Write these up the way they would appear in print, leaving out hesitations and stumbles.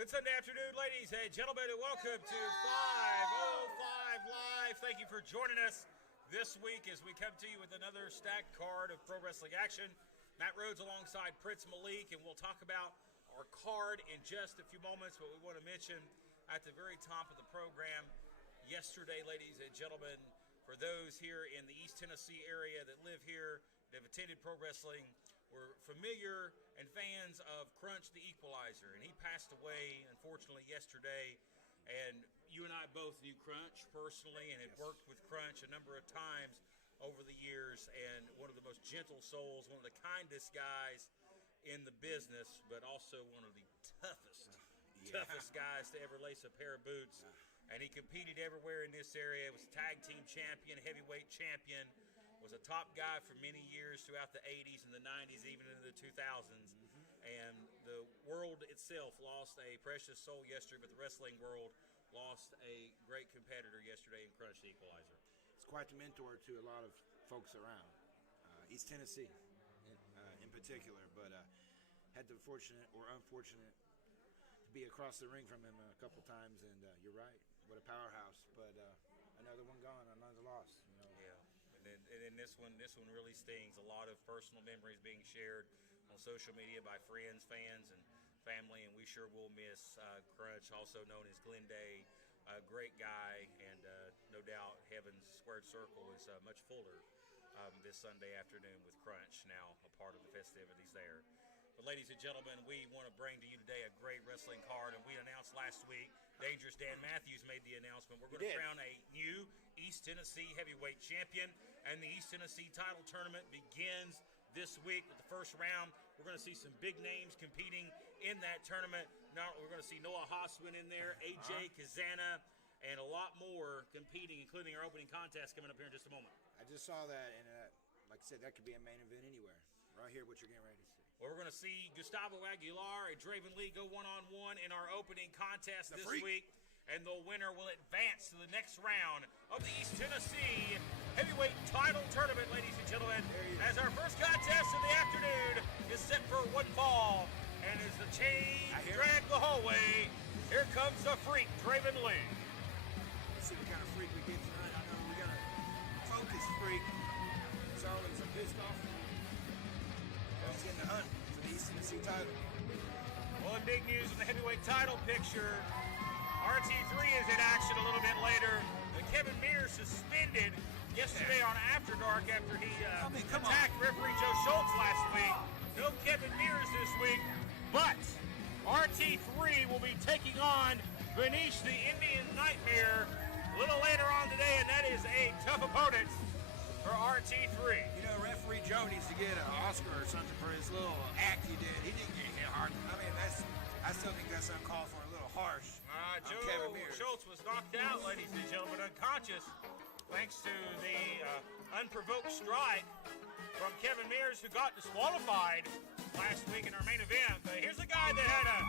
Good Sunday afternoon, ladies and gentlemen, and welcome to 505 Live. Thank you for joining us this week as we come to you with another stacked card of pro wrestling action. Matt Rhodes alongside Prince Malik, and we'll talk about our card in just a few moments, but we want to mention at the very top of the program, yesterday, ladies and gentlemen, for those here in the East Tennessee area that live here, that have attended pro wrestling, we're familiar and fans of Crunch the Equalizer, and he passed away, unfortunately, yesterday. And you and I both knew Crunch personally and had worked with Crunch a number of times over the years, and one of the most gentle souls, one of the kindest guys in the business, but also one of the toughest guys to ever lace a pair of boots. And he competed everywhere in this area, was tag team champion, heavyweight champion, was a top guy for many years throughout the 80s and the 90s, even into the 2000s. And the world itself lost a precious soul yesterday, but the wrestling world lost a great competitor yesterday in Crunch the Equalizer. It's quite the mentor to a lot of folks around East Tennessee in particular, but had the fortunate or unfortunate to be across the ring from him a couple times, and you're right, what a powerhouse, but another one gone, another loss. You know? Yeah. And then this one really stings. A lot of personal memories being shared on social media by friends, fans, and family, and we sure will miss Crunch, also known as Glenn Day. A great guy, and no doubt Heaven's Squared Circle is much fuller this Sunday afternoon with Crunch now a part of the festivities there. But ladies and gentlemen, we want to bring to you today a great wrestling card, and we announced last week, Dangerous Dan Matthews made the announcement. We're going to crown a new East Tennessee heavyweight champion, and the East Tennessee title tournament begins this week with the first round. We're going to see some big names competing in that tournament. Now we're going to see Noah Hossman in there, AJ Kazana, and a lot more competing, including our opening contest coming up here in just a moment. I just saw that, and like I said, that could be a main event anywhere. Right here, what you're getting ready to see. Well, we're going to see Gustavo Aguilar and Draven Lee go one-on-one in our opening contest this week, and the winner will advance to the next round of the East Tennessee Heavyweight Title Tournament, ladies and gentlemen, as our first contest of the afternoon is set for one fall, and as the chains drag the hallway, here comes the freak, Draven Lee. Let's see what kind of freak we get tonight. I know we got a focused freak. It's always a pissed off. He's getting the hunt for the East Tennessee title. Well, in big news in the heavyweight title picture, RT3 is in action a little bit later. Kevin Mears suspended yesterday on After Dark after he attacked referee Joe Schultz last week. No Kevin Mears this week, but RT3 will be taking on Venice, the Indian Nightmare, a little later on today, and that is a tough opponent for RT3. You know, referee Joe needs to get an Oscar or something for his little act he did. He didn't get hit hard. I mean, I still think that's uncalled for, a little harsh. Joe Schultz was knocked out, ladies and gentlemen, unconscious, thanks to the unprovoked strike from Kevin Mears, who got disqualified last week in our main event. But here's a guy that had a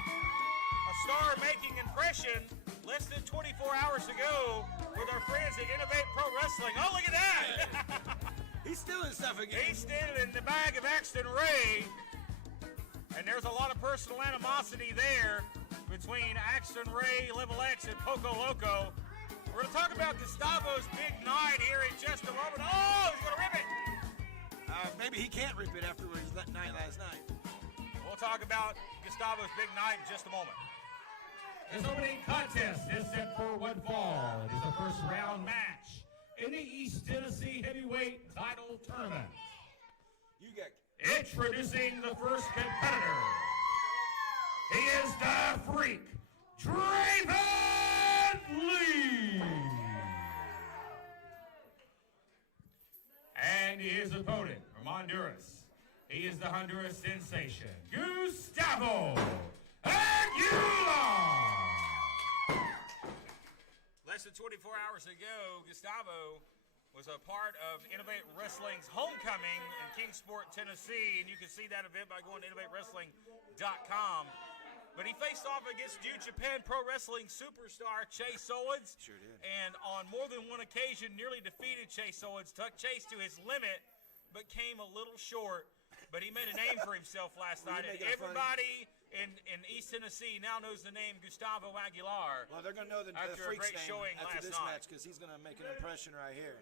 star-making impression less than 24 hours ago with our friends at Innovate Pro Wrestling. Oh, look at that! He's stealing stuff again. He's stealing the bag of Axton Ray. And there's a lot of personal animosity there with between Axton Ray, Level X, and Poco Loco. We're going to talk about Gustavo's big night here in just a moment. Oh, he's going to rip it. Maybe he can't rip it after his night last night. We'll talk about Gustavo's big night in just a moment. This opening contest is set for one fall. It is the first round match in the East Tennessee Heavyweight Title Tournament. You got Introducing the first competitor. He is the Freak, Draven Lee. And his opponent from Honduras. He is the Honduras sensation, Gustavo Aguilar. Less than 24 hours ago, Gustavo was a part of Innovate Wrestling's homecoming in Kingsport, Tennessee, and you can see that event by going to innovatewrestling.com. But he faced off against New Japan Pro Wrestling superstar Chase Owens. Sure did. And on more than one occasion, nearly defeated Chase Owens, took Chase to his limit, but came a little short. But he made a name for himself last night. And everybody in East Tennessee now knows the name Gustavo Aguilar. Well, they're going to know the Freak's name after this match because he's going to make an impression right here.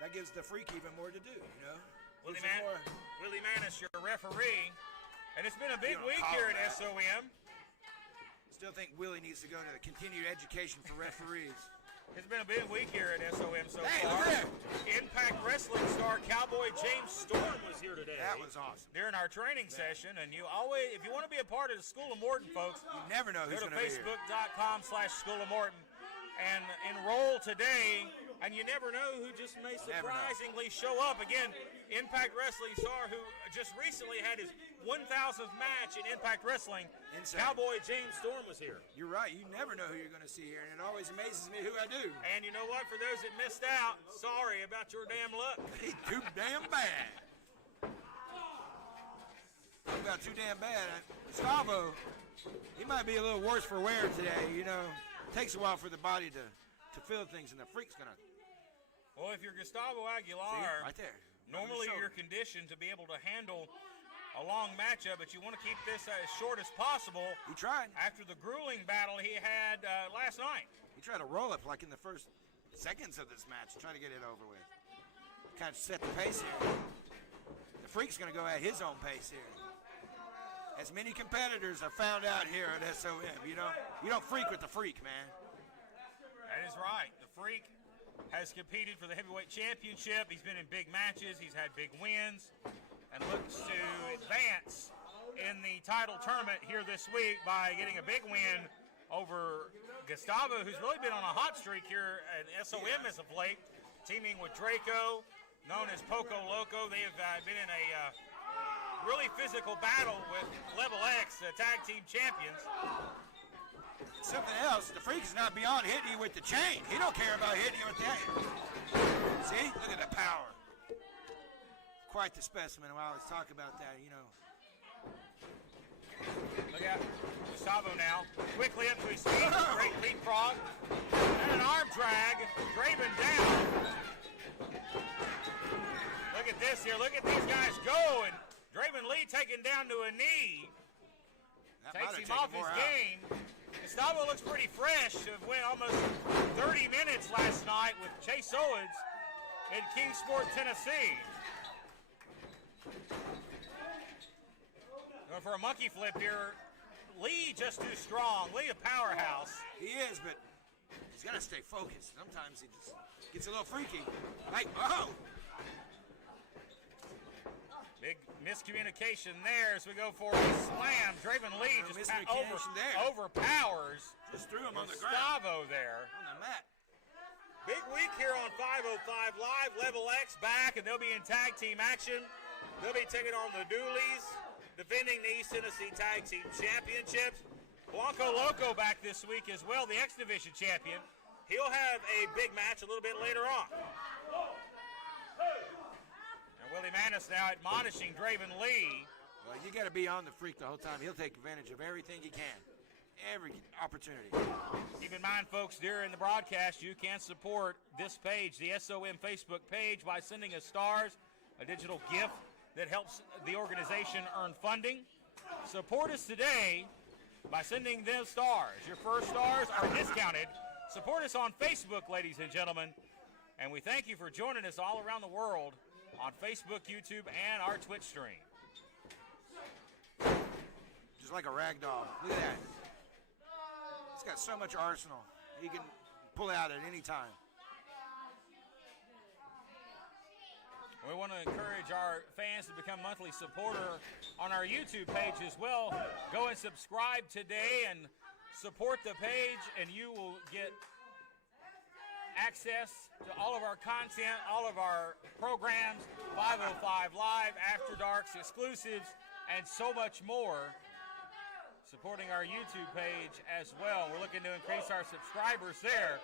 That gives the Freak even more to do, you know? Willie Manis, your referee. And it's been a big week here at SOM. Still think Willie needs to go to the continued education for referees. It's been a big week here at SOM so far. Look at that. Impact Wrestling star Cowboy James Storm was here today. That was awesome. During our training session, and you always, if you want to be a part of the School of Morton, folks, you never know who's going to be here. Go to Facebook.com/School of Morton and enroll today. And you never know who just may surprisingly show up. Again, Impact Wrestling star who just recently had his 1,000th match in Impact Wrestling. Insane. Cowboy James Storm was here. You're right. You never know who you're going to see here, and it always amazes me who I do. And you know what? For those that missed out, sorry about your damn luck. He's too damn bad. Talk about too damn bad. Gustavo, he might be a little worse for wear today. You know, it takes a while for the body to feel things, and the Freak's going to. Well, if you're Gustavo Aguilar, right there. Normally you're conditioned to be able to handle a long matchup, but you want to keep this as short as possible. He tried. After the grueling battle he had last night. He tried to roll up like in the first seconds of this match, try to get it over with. Kind of set the pace here. The Freak's going to go at his own pace here. As many competitors have found out here at SOM, you don't freak with the Freak, man. That is right. The Freak has competed for the heavyweight championship. He's been in big matches. He's had big wins and looks to advance in the title tournament here this week by getting a big win over Gustavo, who's really been on a hot streak here at SOM as of late, teaming with Draco, known as Poco Loco. They have been in a really physical battle with Level X, the tag team champions. Something else, the Freak is not beyond hitting you with the chain. He don't care about hitting you with that. See? Look at the power. Quite the specimen. I always talk about that, you know. Look at Gustavo now. Quickly up to his feet. Great leapfrog. And an arm drag. Draven down. Look at this here. Look at these guys go. And Draven Lee taken down to a knee. Takes him off his game. Gustavo looks pretty fresh. Went almost 30 minutes last night with Chase Owens in Kingsport, Tennessee. Going for a monkey flip here. Lee just too strong. Lee a powerhouse. He is, but he's got to stay focused. Sometimes he just gets a little freaky. Like, oh! Big miscommunication there as we go for a slam. Draven Lee just overpowers. Just threw him on the ground. Gustavo there. On the mat. Big week here on 505 Live. Level X back, and they'll be in tag team action. They'll be taking on the Dooleys, defending the East Tennessee Tag Team Championships. Blanco Loco back this week as well, the X Division champion. He'll have a big match a little bit later on. Willie Manis now admonishing Draven Lee. Well, you got to be on the Freak the whole time. He'll take advantage of everything he can. Every opportunity. Keep in mind, folks, during the broadcast, you can support this page, the SOM Facebook page, by sending us stars, a digital gift that helps the organization earn funding. Support us today by sending them stars. Your first stars are discounted. Support us on Facebook, ladies and gentlemen. And we thank you for joining us all around the world on Facebook, YouTube, and our Twitch stream. Just like a rag doll. Look at that. He's got so much arsenal. He can pull out at any time. We want to encourage our fans to become monthly supporter on our YouTube page as well. Go and subscribe today and support the page, and you will get access to all of our content, all of our programs, 505 Live, After Darks, exclusives, and so much more. Supporting our YouTube page as well. We're looking to increase our subscribers there.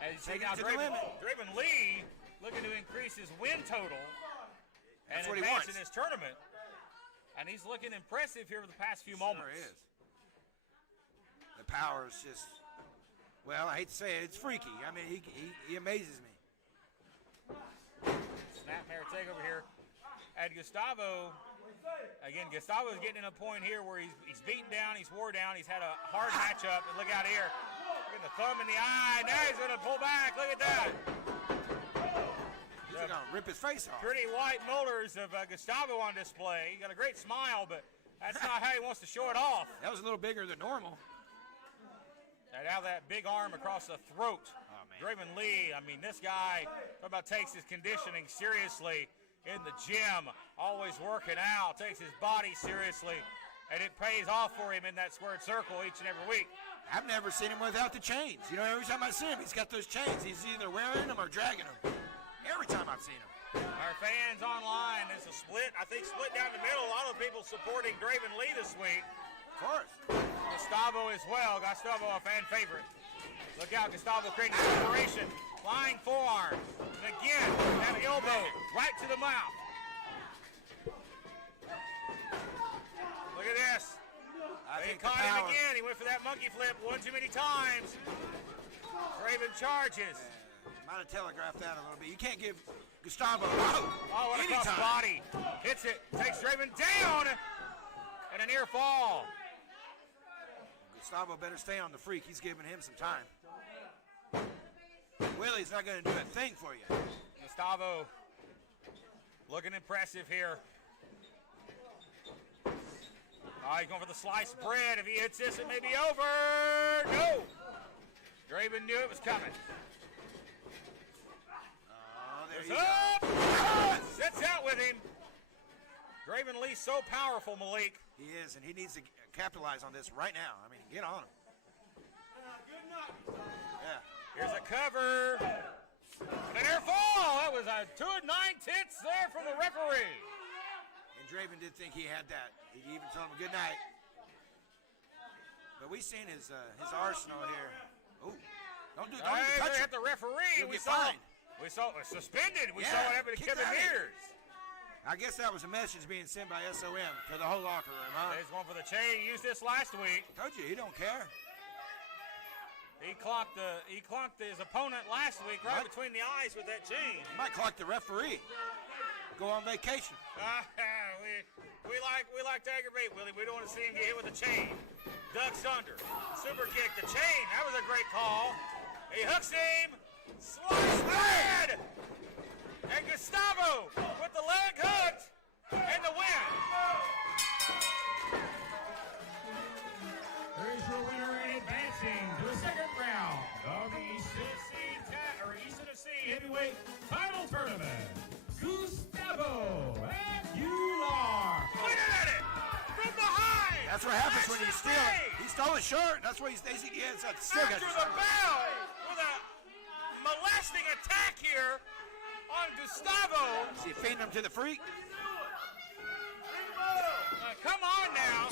As you see now, Draven Lee looking to increase his win total and advance in his tournament. And he's looking impressive here for the past few moments. Sure is. The power is just, well, I hate to say it, it's freaky. I mean, he amazes me. Snapmare takeover here at Gustavo. Again, Gustavo's getting in a point here where he's beaten down, he's wore down, he's had a hard matchup. And look out here. Getting the thumb in the eye. Now he's going to pull back. Look at that. He's going to rip his face off. Pretty white molars of Gustavo on display. He got a great smile, but that's not how he wants to show it off. That was a little bigger than normal. And now that big arm across the throat. Oh, man. Draven Lee, I mean, this guy takes his conditioning seriously in the gym, always working out, takes his body seriously, and it pays off for him in that squared circle each and every week. I've never seen him without the chains. You know, every time I see him, he's got those chains. He's either wearing them or dragging them. Every time I've seen him. Our fans online, there's a split, I think split down the middle. A lot of people supporting Draven Lee this week. Of course. Gustavo as well. Gustavo, a fan favorite. Look out, Gustavo creating separation. Flying forearm. And again, that elbow right to the mouth. Look at this. They caught him again. He went for that monkey flip one too many times. Draven charges. Might have telegraphed that a little bit. You can't give Gustavo what a cross body. Hits it. Takes Draven down. And a near fall. Gustavo better stay on the freak. He's giving him some time. Willie's not going to do a thing for you. Gustavo looking impressive here. He's going for the sliced bread. If he hits this, it may be over. No. Draven knew it was coming. There you go. Sits out with him. Draven Lee so powerful, Malik. He is, and he needs to capitalize on this right now. I mean, get on him. Yeah. Here's a cover. And an air fall. That was a 2 9 tenths there from the referee. And Draven did think he had that. He even told him good night. But we've seen his arsenal here. Ooh. Don't even touch him. At the referee. We saw it suspended. We saw what happened to kick Kevin that in. Mears. I guess that was a message being sent by SOM to the whole locker room, huh? He's going for the chain. He used this last week. Told you, he don't care. He clocked his opponent last week right between the eyes with that chain. He might clock the referee. Go on vacation. We like to aggravate Willie. We don't want to see him get hit with a chain. Ducks under. Super kick. The chain. That was a great call. He hooks him. Slice red. And Gustavo with the leg hooked and the win. There's your winner and advancing to the second round of the East Tennessee Heavyweight Title Tournament, Gustavo Aguilar. Look at it from behind. That's what happens when you steal it. He stole his shirt. That's what he's thinking. Yeah, it's still got After the bell with a molesting attack here on Gustavo. Is he feeding him to the freak? Come on now.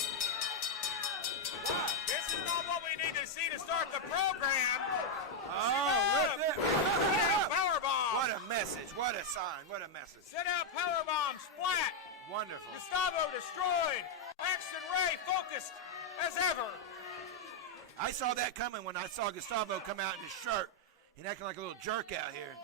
This is not what we need to see to start the program. Oh, look there. Powerbomb. What a message. What a sign. What a message. Sit out powerbomb. Splat. Wonderful. Gustavo destroyed. Axton Ray focused as ever. I saw that coming when I saw Gustavo come out in his shirt and acting like a little jerk out here.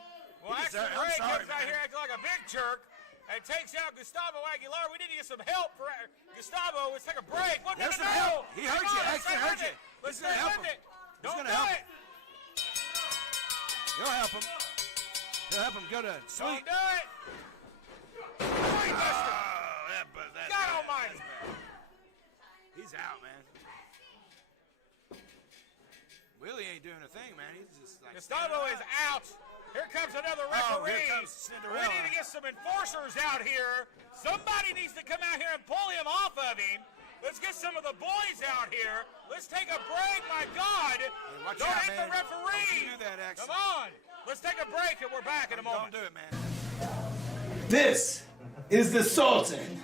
Well, Axton Ray comes out here acting like a big jerk. and takes out Gustavo Aguilar. We need to get some help for Gustavo. Let's take a break. What There's some help. He hurt you. Actually hurt you. Let's He's gonna help him. Don't do it. He'll help him. He'll help him go to sleep. Don't do it. Brainbuster. That's God almighty. He's out, man. Willie ain't doing a thing, man. He's just like Gustavo is out. Here comes another referee. Oh, here comes Cinderella. We need to get some enforcers out here. Somebody needs to come out here and pull him off of him. Let's get some of the boys out here. Let's take a break, my God. Hey, watch Don't out, hit man. the referee. Don't do that, Axel. Come on. Let's take a break and we're back in a moment. Don't do it, man. This is the Sultan,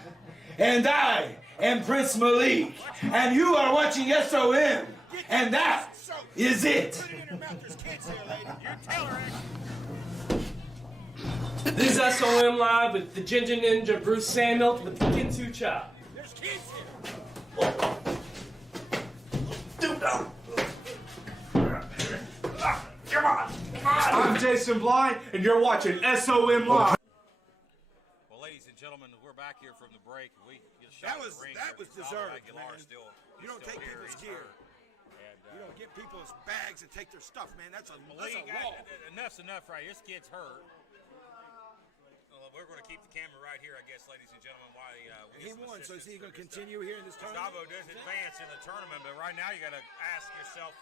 and I am Prince Malik, and you are watching SOM, and that is it. Put it in her mouth. There's kids here, lady. You tell her. This is SOM Live with the Ginger Ninja Bruce Samuels with the Kinsu Chop. There's kids here. Come on. I'm Jason Blind, and you're watching SOM Live. Well, ladies and gentlemen, we're back here from the break. We just That shot was the ring that here. was Gustavo deserved, Aguilar man. still, You don't still take here. people's He's gear. hurt. And, You don't get people's bags and take their stuff, man. That's a Malik, law. enough's enough, right? This kid's hurt. Well, we're going to keep the camera right here, I guess, ladies and gentlemen. While we He get some won, so is assistance he going to for continue here in this tournament? Gustavo does advance in the tournament, but right now you got to ask yourself,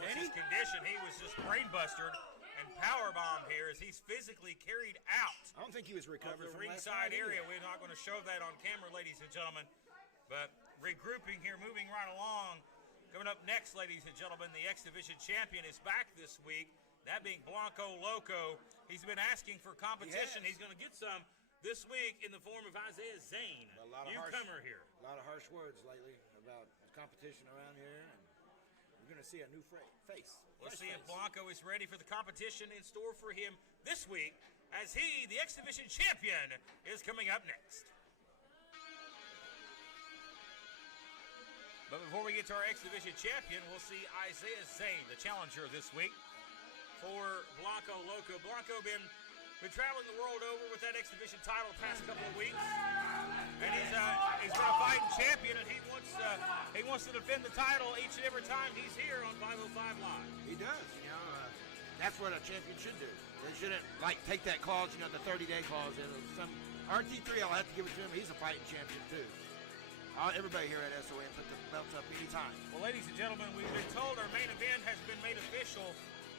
what's his condition? He was just brain-bustered and power-bombed here as he's physically carried out I don't think he was of recovered the from last ringside night area. either. We're not going to show that on camera, ladies and gentlemen. But regrouping here, moving right along. Coming up next, ladies and gentlemen, the X Division champion is back this week. That being Blanco Loco. He's been asking for competition. He's going to get some this week in the form of Isaiah Zane, A lot of newcomer here. A lot of harsh words lately about competition around here, and we're going to see a new face. We'll Fresh see if face. Blanco is ready for the competition in store for him this week as he, the X Division champion, is coming up next. But before we get to our X Division champion, we'll see Isaiah Zane, the challenger this week for Blanco Loco. Blanco been traveling the world over with that X Division title the past couple of weeks, and he's been a fighting champion, and he wants to defend the title each and every time he's here on 505 Live. He does, that's what a champion should do. They shouldn't take that clause, the 30-day clause. Some RT3, I'll have to give it to him. He's a fighting champion too. Everybody here at SOM put the belts up anytime. Well, ladies and gentlemen, we've been told our main event has been made official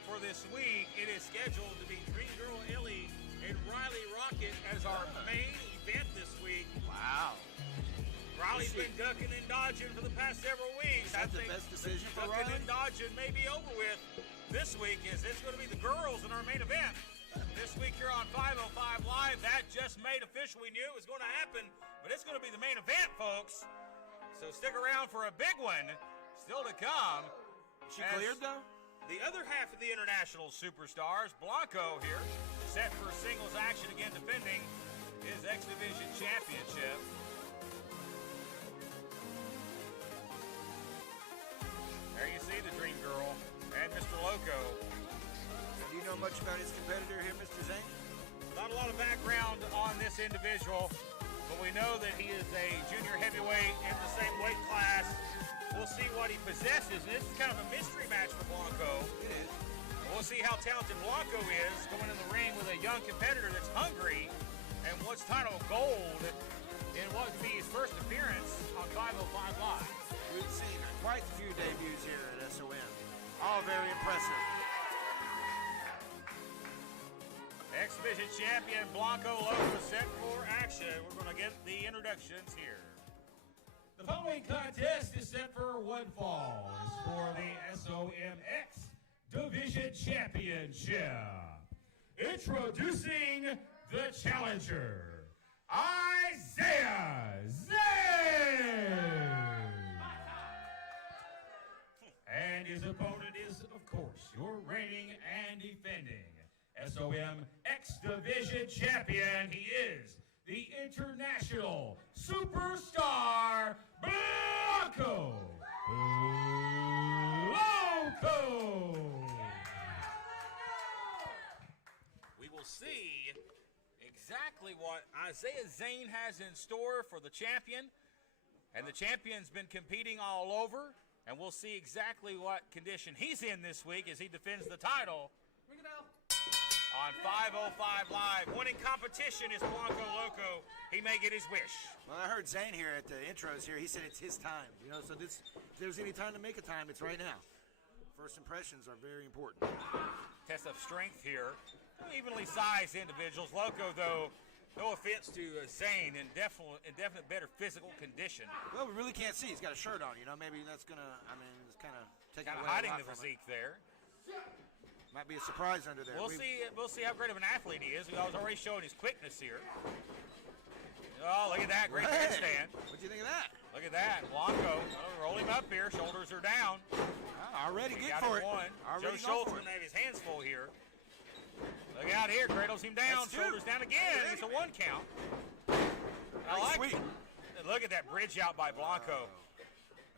for this week. It is scheduled to be Green Girl Ellie and Riley Rocket as our main event this week. Wow. Riley's been ducking and dodging for the past several weeks. Is that the best decision for ducking Riley? and dodging may be over with this week, as it's going to be the girls in our main event. This week here on 505 Live, that just made official. We knew it was going to happen, but it's going to be the main event, folks. So stick around for a big one still to come. Is she cleared, though? The other half of the international superstars, Blanco here, set for singles action again, defending his X Division championship. There you see the Dream Girl and Mr. Loco. Do you know much about his competitor here, Mr. Zane? Not a lot of background on this individual, but we know that he is a junior heavyweight in the same weight class. We'll see what he possesses. This is kind of a mystery match for Blanco. It is. We'll see how talented Blanco is going in the ring with a young competitor that's hungry and wants title gold in what would be his first appearance on 505 Live. We've seen quite a few debuts here at SOM. All very impressive. X-Division champion Blanco Loco set for action. We're going to get the introductions here. The following contest is set for one fall. It's for the SOMX Division Championship. Introducing the challenger, Isaiah Zane. And his opponent is, of course, your reigning and defending SOM X Division champion. He is the international superstar, Blanco Loco. We will see exactly exactly what Isaiah Zane has in store for the champion. And the champion's been competing all over. And we'll see exactly what condition he's in this week as he defends the title. Ring it out. On 505 Live. Winning competition is Blanco Loco. He may get his wish. Well, I heard Zane here at the intros here. He said it's his time. You know, so if there's any time to make a time, it's right now. First impressions are very important. Test of strength here. Evenly sized individuals. Loco, though, no offense to Zane, in definite better physical condition. Well, we really can't see. He's got a shirt on. You know, maybe that's gonna. I mean, it's kind of taking away Hiding a lot the from physique it. there. Might be a surprise under there. We'll see. We'll see how great of an athlete he is. I was already showing his quickness here. Oh, look at that! Great handstand. What do you think of that? Look at that, Blanco. Roll him up here. Shoulders are down. Already good Got for it. it. One. Already Joe Schultz gonna have his hands full here. Look out here, cradles him down. That's two. Shoulders down again. It's a 1 count. I like. Sweet. Look at that bridge out by Blanco.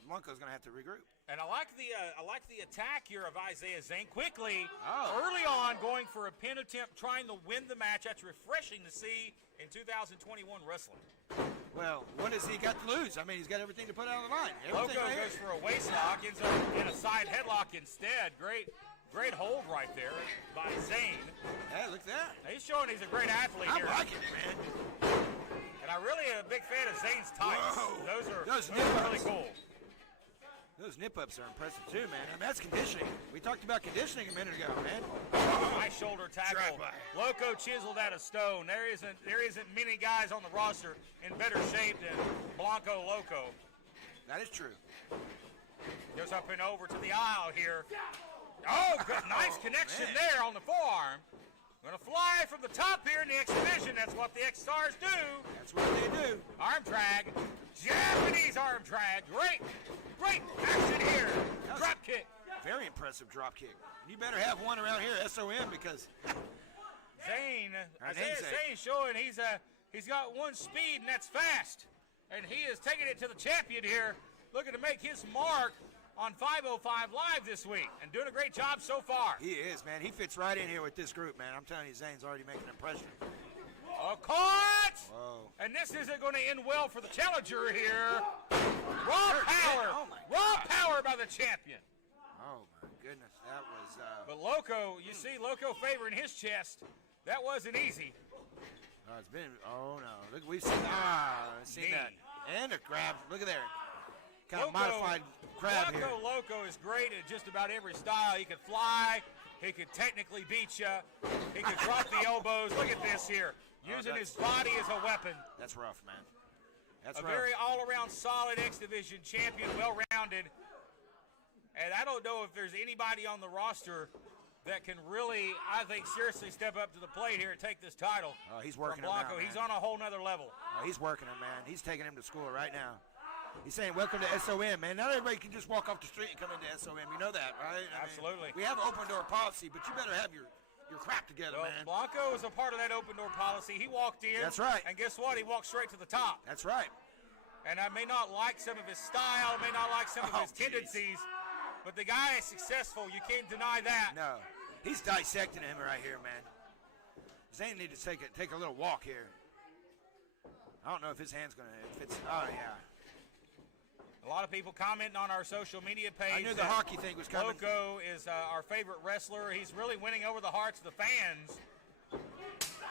Blanco's gonna have to regroup. And I like the attack here of Isaiah Zane quickly, Oh. early on, going for a pin attempt, trying to win the match. That's refreshing to see in 2021 wrestling. Well, what has he got to lose? I mean, he's got everything to put out of the line. Loco Everything right goes here. for a waist lock, ends up in a side headlock instead. Great hold right there by Zane. Yeah, look at that. He's showing he's a great athlete I here. like it, man. And I really am a big fan of Zane's tights. Whoa. Those are really cool. Those nip-ups are impressive too, man. I mean, that's conditioning. We talked about conditioning a minute ago, man. Nice shoulder tackle. Drive-by. Loco chiseled out of stone. There isn't many guys on the roster in better shape than Blanco Loco. That is true. Goes up and over to the aisle here. Oh, good, nice connection man. there on the forearm. Gonna fly from the top here in the X Division. That's what the X Stars do. That's what they do. Arm drag. Japanese arm drag. Great action here. Drop kick. Very impressive drop kick. You better have one around here, SOM, because Zane, Our Isaiah namesake. Zane showing he's got one speed, and that's fast. And he is taking it to the champion here, looking to make his mark on 505 Live this week, and doing a great job so far. he is, man. He fits right in here with this group, man. I'm telling you, Zane's already making an impression. Caught! Whoa. And this isn't going to end well for the challenger here. Raw power. Oh, my Raw God. power by the champion. Oh, my goodness. That was, But Loco, you see Loco favoring his chest. That wasn't easy. it's been, oh, no. Look, we've seen Knee. that. And a grab. Look at there. Kind of Loco- modified grab here. Blanco Loco is great at just about every style. He could fly. He could technically beat you. He could drop the elbows. Look at this here. Using his body as a weapon. That's rough, man. That's A rough. very all-around solid X Division champion, well-rounded. And I don't know if there's anybody on the roster that can really, I think, seriously step up to the plate here and take this title. Oh, he's from working him Blanco. now, He's man. on a whole nother level. Oh, he's working him, man. He's taking him to school right now. He's saying, welcome to SOM, man. Not everybody can just walk off the street and come into SOM. You know that, right? I mean, Absolutely. we have an open door policy, but you better have your crap together, Well, man. Blanco is a part of that open door policy. He walked in. That's right. And guess what? He walked straight to the top. That's right. And I may not like some of his style, may not like some of Oh, his tendencies, but the guy is successful. You can't deny that. No. He's dissecting him right here, man. Zane needs to take a little walk here. I don't know if his hand's going to, if it's, oh, yeah. A lot of people commenting on our social media page. I knew the that hockey thing was coming. Loco is our favorite wrestler. He's really winning over the hearts of the fans. Oh,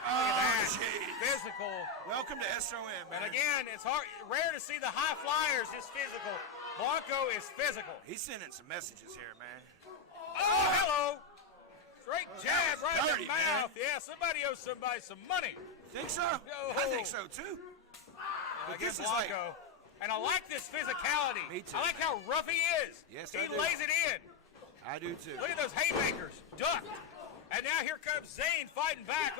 That jeez. physical. Welcome to SOM, man. And again, it's rare to see the high flyers this physical. Blanco is physical. He's sending some messages here, man. Oh, hello. Straight jab was right in dirty, the mouth. Yeah, somebody owes somebody some money. Think so? Yo. I think so, too. But Against this is like, Blanco. And I like this physicality. Me too. I like how rough he is. Yes, he I do. lays it in. I do, too. Look at those haymakers. Ducked. And now here comes Zane fighting back.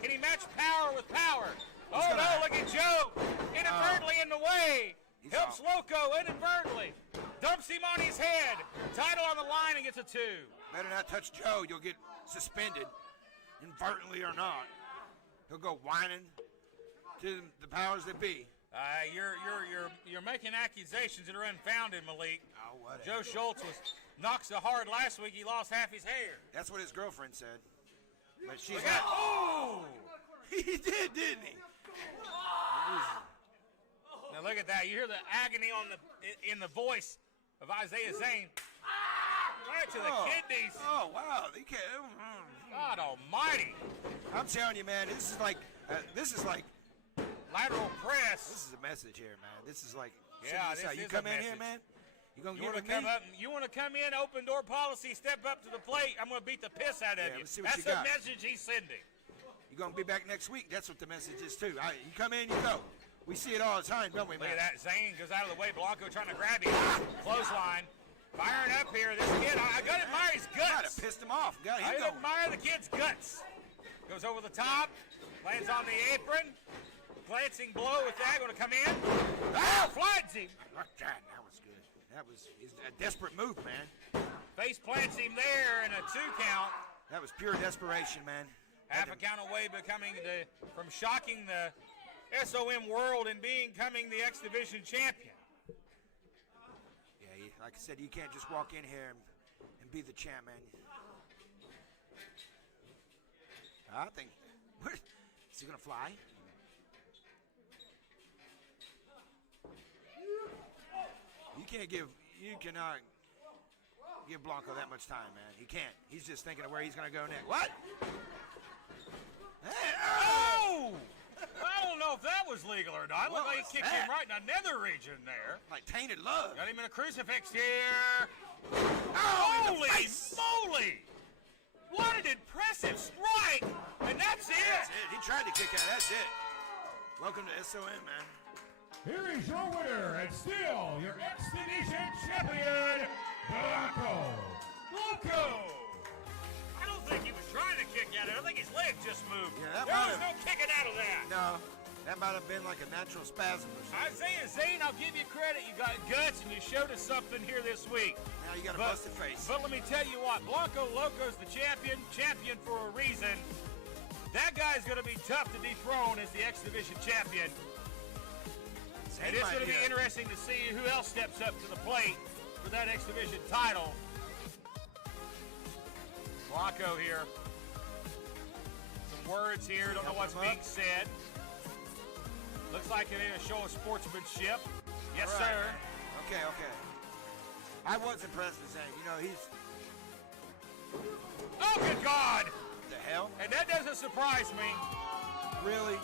Can he match power with power? Oh, gonna- no, look at Joe. Inadvertently in the way. He's Helps off. Loco inadvertently. Dumps him on his head. Title on the line and gets a 2. Better not touch Joe. You'll get suspended, inadvertently or not. He'll go whining to the powers that be. You're making accusations that are unfounded, Malik. Oh, whatever. Joe Schultz knocked so hard last week he lost half his hair. That's what his girlfriend said. But she's Look out. not. Oh! He did, didn't he? Now look at that. You hear the agony in the voice of Isaiah Zane. Right to the kidneys. Oh, wow. They can't. God almighty. I'm telling you, man, this is like Lateral press. this is a message here, man. This is like, Yeah, check this You is come a in here, message. man. You gonna You get want with to come me? up? You want to come in? Open door policy. Step up to the plate. I'm going to beat the piss out of Yeah, you. let's see what That's you the got. message he's sending. You gonna be back next week? That's what the message is too. You come in, you go. We see it all the time, don't we, Look man? at that. Zane goes out of the way. Blanco trying to grab him. Clothesline. Firing up here. This kid, I got to admire his Might guts. have pissed him off. Got I him going. admire the kid's guts. Goes over the top. Lands on the apron. Glancing blow with that. Going to come in. Ah! Floods him. That was good. That was a desperate move, man. Face plants him there in a 2 count. That was pure desperation, man. Half a count away from shocking the SOM world and becoming the X Division champion. Yeah, like I said, you can't just walk in here and be the champ, man. I think. Is he gonna fly? You cannot give Blanco that much time, man. He can't. He's just thinking of where he's gonna go next. What? Hey, Oh! I don't know if that was legal or not. It looked What like was he kicked that? him right in the nether region there. like tainted love. Got him in a crucifix here. Oh, in the Holy face. moly! What an impressive strike! And that's it! That's it. He tried to kick out. That's it. Welcome to SOM, man. Here is your winner and still your X Division champion, Blanco Loco. I don't think he was trying to kick out of it. I think his leg just moved. Yeah, that there might was no have- kicking out of that. No, that might have been like a natural spasm or something. Isaiah Zane, I'll give you credit. You got guts and you showed us something here this week. Now you got a busted face. But let me tell you what, Blanco Loco's the champion for a reason. That guy's going to be tough to dethrone as the X Division champion. And it's going to be interesting to see who else steps up to the plate for that X Division title. Blanco here. Some words here. Don't know what's being said. Looks like they're a show of sportsmanship. Yes, All right, sir. man. Okay. I was impressed with Zane. You know, he's Oh, good God! what the hell? And that doesn't surprise me. Really?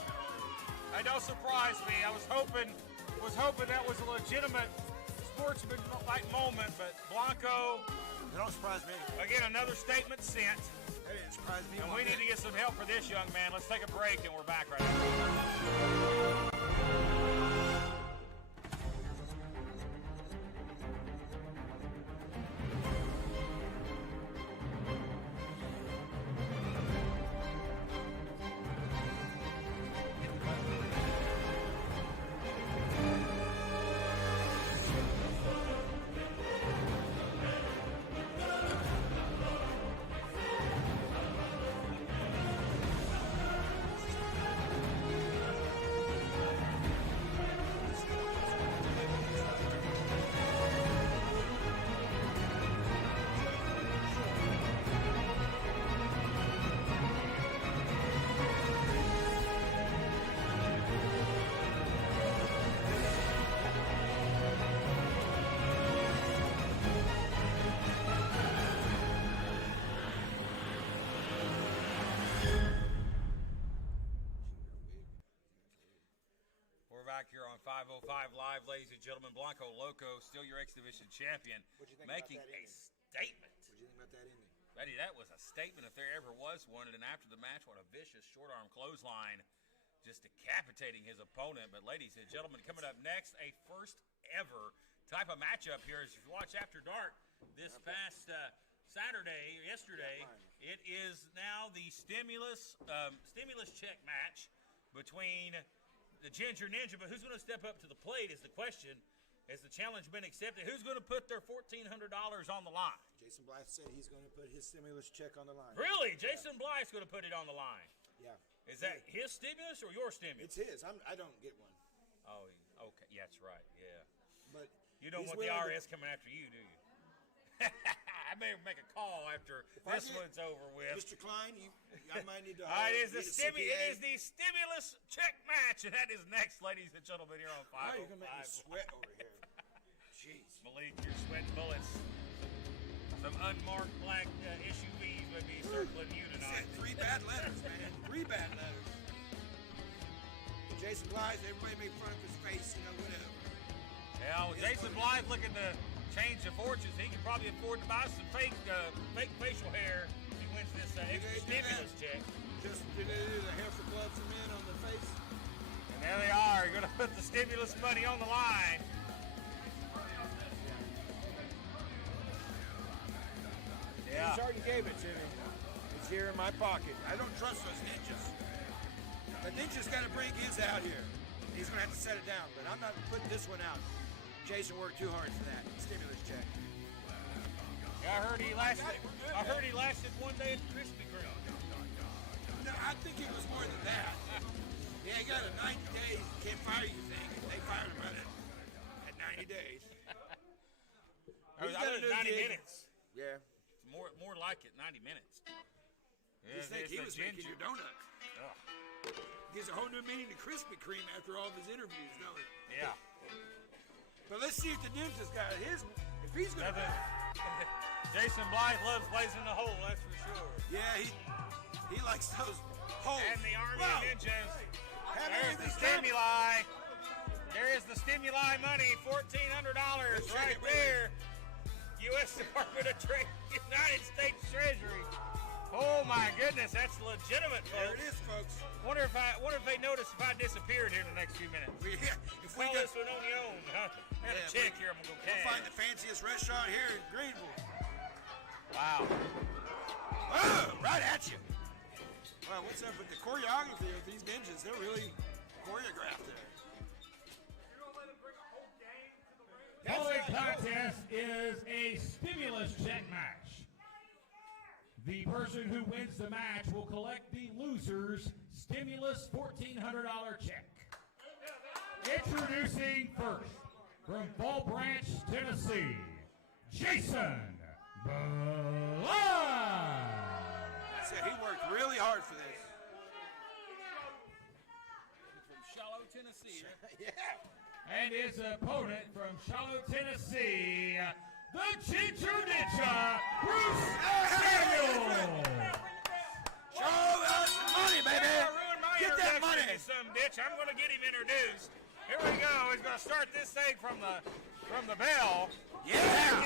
That don't surprise me. I was hoping that was a legitimate sportsman-like moment, but Blanco, It don't surprise me. again, another statement sent. That didn't surprise me. And one we need bit. to get some help for this young man. Let's take a break, and we're back right now. Back here on 505 Live, ladies and gentlemen. Blanco Loco, still your X Division champion, What'd you think making about that a ending? statement. What do you think about that ending? Buddy, that was a statement if there ever was one. And after the match, what a vicious short arm clothesline, just decapitating his opponent. But ladies and gentlemen, coming up next, a first ever type of matchup here. As you watch After Dark this past Saturday, yesterday, it is now the stimulus check match between the Ginger Ninja. But who's going to step up to the plate is the question. Has the challenge been accepted? Who's going to put their $1,400 on the line? Jason Blythe said he's going to put his stimulus check on the line. Really? Jason Blythe's going to put it on the line. Yeah. Is that his stimulus or your stimulus? It's his. I don't get one. Oh, okay. Yeah, that's right. Yeah. But You don't he's want the willing IRS coming after you, do you? I may make a call after this one's over with. Mr. Klein, I might need to. It is the stimulus check match, and that is next, ladies and gentlemen, here on 505. Oh, you're gonna make me sweat over here. Jeez. Malik, you're sweating bullets. Some unmarked black SUVs may be circling you tonight. 3 bad letters, man. 3 bad letters. Jason Blythe, everybody make fun of his face, whatever. Yeah, well, Jason Blythe looking to change the fortunes. He can probably afford to buy some fake facial hair if he wins this extra stimulus check. Just did they do the hair for gloves and men on the face? And there they are. You're going to put the stimulus money on the line. Yeah. He's already gave it to me. It's here in my pocket. I don't trust those ninjas. The ninja's got to bring his out here. He's going to have to set it down, but I'm not putting this one out. Jason worked too hard for that stimulus check. Yeah, I heard he lasted 1 day at Krispy Kreme. No, I think it was more than that. Yeah, he got a 90 days can't fire you thing. They fired him at 90 days. I was 90 minutes. Yeah. More like it, 90 minutes. Just think he was making your donuts. Ugh. Gives a whole new meaning to Krispy Kreme after all of his interviews, don't it? Yeah. But let's see if the ninja's got his. If he's gonna. Jason Blythe loves blazing the hole, that's for sure. Yeah, he likes those holes. And the Army of Ninjas. There's the coming. stimuli. There is the stimuli money, $1,400 right there. U.S. Department of Trade, United States Treasury. Oh my goodness, that's legitimate, folks. There it is, folks. Wonder if they notice if I disappeared here in the next few minutes. If we Call go, this one on your own. I had a check here. I'm gonna go cash. We'll find the fanciest restaurant here in Greenville. Wow. Oh, right at you. Wow, what's up with the choreography of these ninjas? They're really choreographed there. Following contest is a stimulus check match. The person who wins the match will collect the loser's stimulus $1,400 check. Introducing first, from Fall Branch, Tennessee, Jason Blythe. Said he worked really hard for this. From Shallow, Tennessee. Yeah. And his opponent from Shallow, Tennessee, the Ginger Ninja, Bruce Samuel. Show us the money, baby. Get that money. Some bitch. I'm going to get him introduced. Here we go. He's going to start this thing from the bell. Yeah.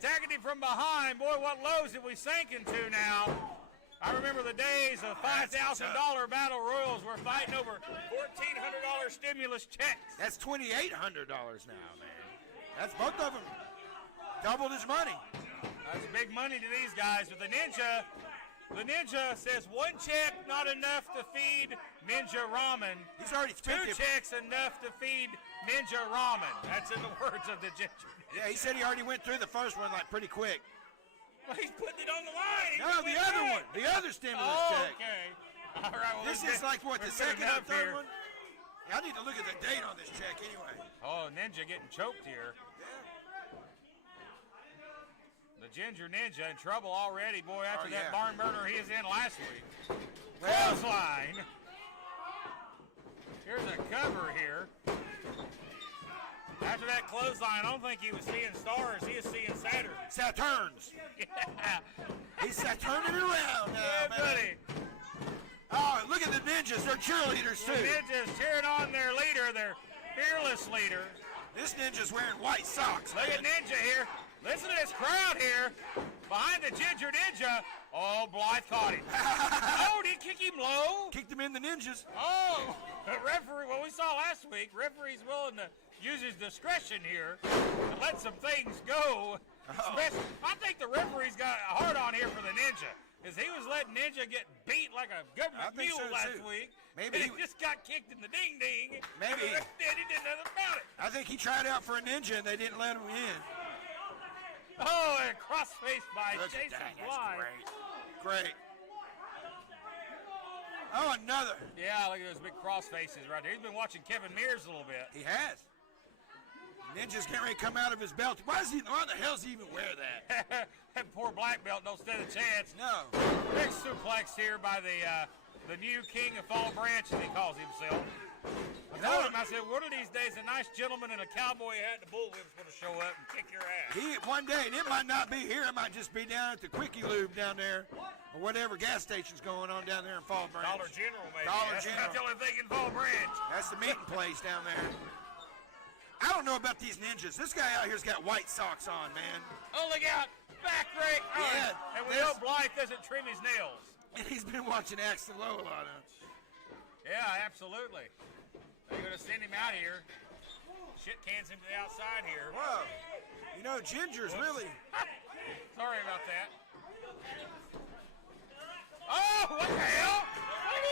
Tagging him from behind. Boy, what lows have we sank into now? I remember the days of $5,000 battle royals. We're fighting over $1,400 stimulus checks. That's $2,800 now, man. That's both of them. Doubled his money. That's big money to these guys. But the ninja says one check not enough to feed Ninja Ramen. He's already spent 2 checks enough to feed Ninja Ramen. That's in the words of the Ginger. Yeah, he said he already went through the first one like pretty quick. Well, he's putting it on the line. No, the other one. The other stimulus check. Okay. All right. Well, This is like, what, the second or third one? Yeah, I need to look at the date on this check anyway. Oh, Ninja getting choked here. The Ginger Ninja in trouble already, boy, after that barn burner he was in last week. Clothesline. Here's a cover here. After that clothesline, I don't think he was seeing stars. He was seeing Saturn. Saturns. Yeah. He's turning it around now, Yeah, man. buddy. Oh, look at the ninjas. They're cheerleaders, The too. Ninjas cheering on their leader, their fearless leader. This ninja's wearing white socks, Look at man. Ninja here. Listen to this crowd here. Behind the Ginger Ninja. Oh, Blythe caught him. Oh, did he kick him low? Kicked him in the ninjas. Oh, the referee, what we saw last week, referee's willing to use his discretion here to let some things go. I think the referee's got a hard on here for the Ninja, because he was letting Ninja get beat like a government mule last week. Maybe he just got kicked in the ding-ding. Maybe And he did nothing about it. I think he tried out for a ninja and they didn't let him in. Oh, and cross-faced by Look at Jason that. Blythe. That's great. Oh, another. Yeah, look at those big cross faces right there. He's been watching Kevin Mears a little bit. He has. Ninja's getting ready to come out of his belt. Why the hell does he even wear that? That poor black belt don't stand a chance. No. Big suplex here by the new king of Fall Branch, as he calls himself. I told him, I said, one of these days, a nice gentleman in a cowboy hat and a bullwhip's going to show up and kick your ass. One day, and it might not be here. It might just be down at the Quickie Lube down there, or whatever gas station's going on down there in Fall Branch. Dollar General, maybe. Dollar That's General. not the only thing in Fall Branch. That's the meeting place down there. I don't know about these ninjas. This guy out here's got white socks on, man. Oh, look out. Back rake. Yeah, and we know Blythe doesn't trim his nails. And he's been watching Axel Low a lot of. Yeah, absolutely. They're going to send him out here. Shit cans him to the outside here. Whoa. You know, Ginger's really. Sorry about that. Oh, what the hell?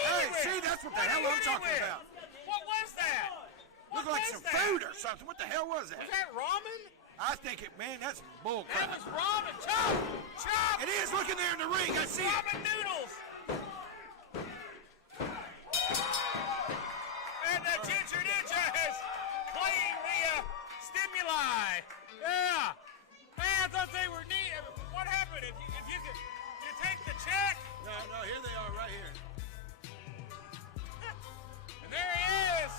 Hey, see, that's what the hell I'm talking about. What was that? Looked like some food or something. What the hell was that? Was that ramen? I think it, man, that's bull That crap. was ramen. Chop! Chop! It is. Look in there in the ring. I see it. Ramen noodles! And the Ginger Ninja has claimed the stimuli. Yeah. Hey, I thought they were neat. What happened? If you could, you take the check. No, here they are right here. And there he is.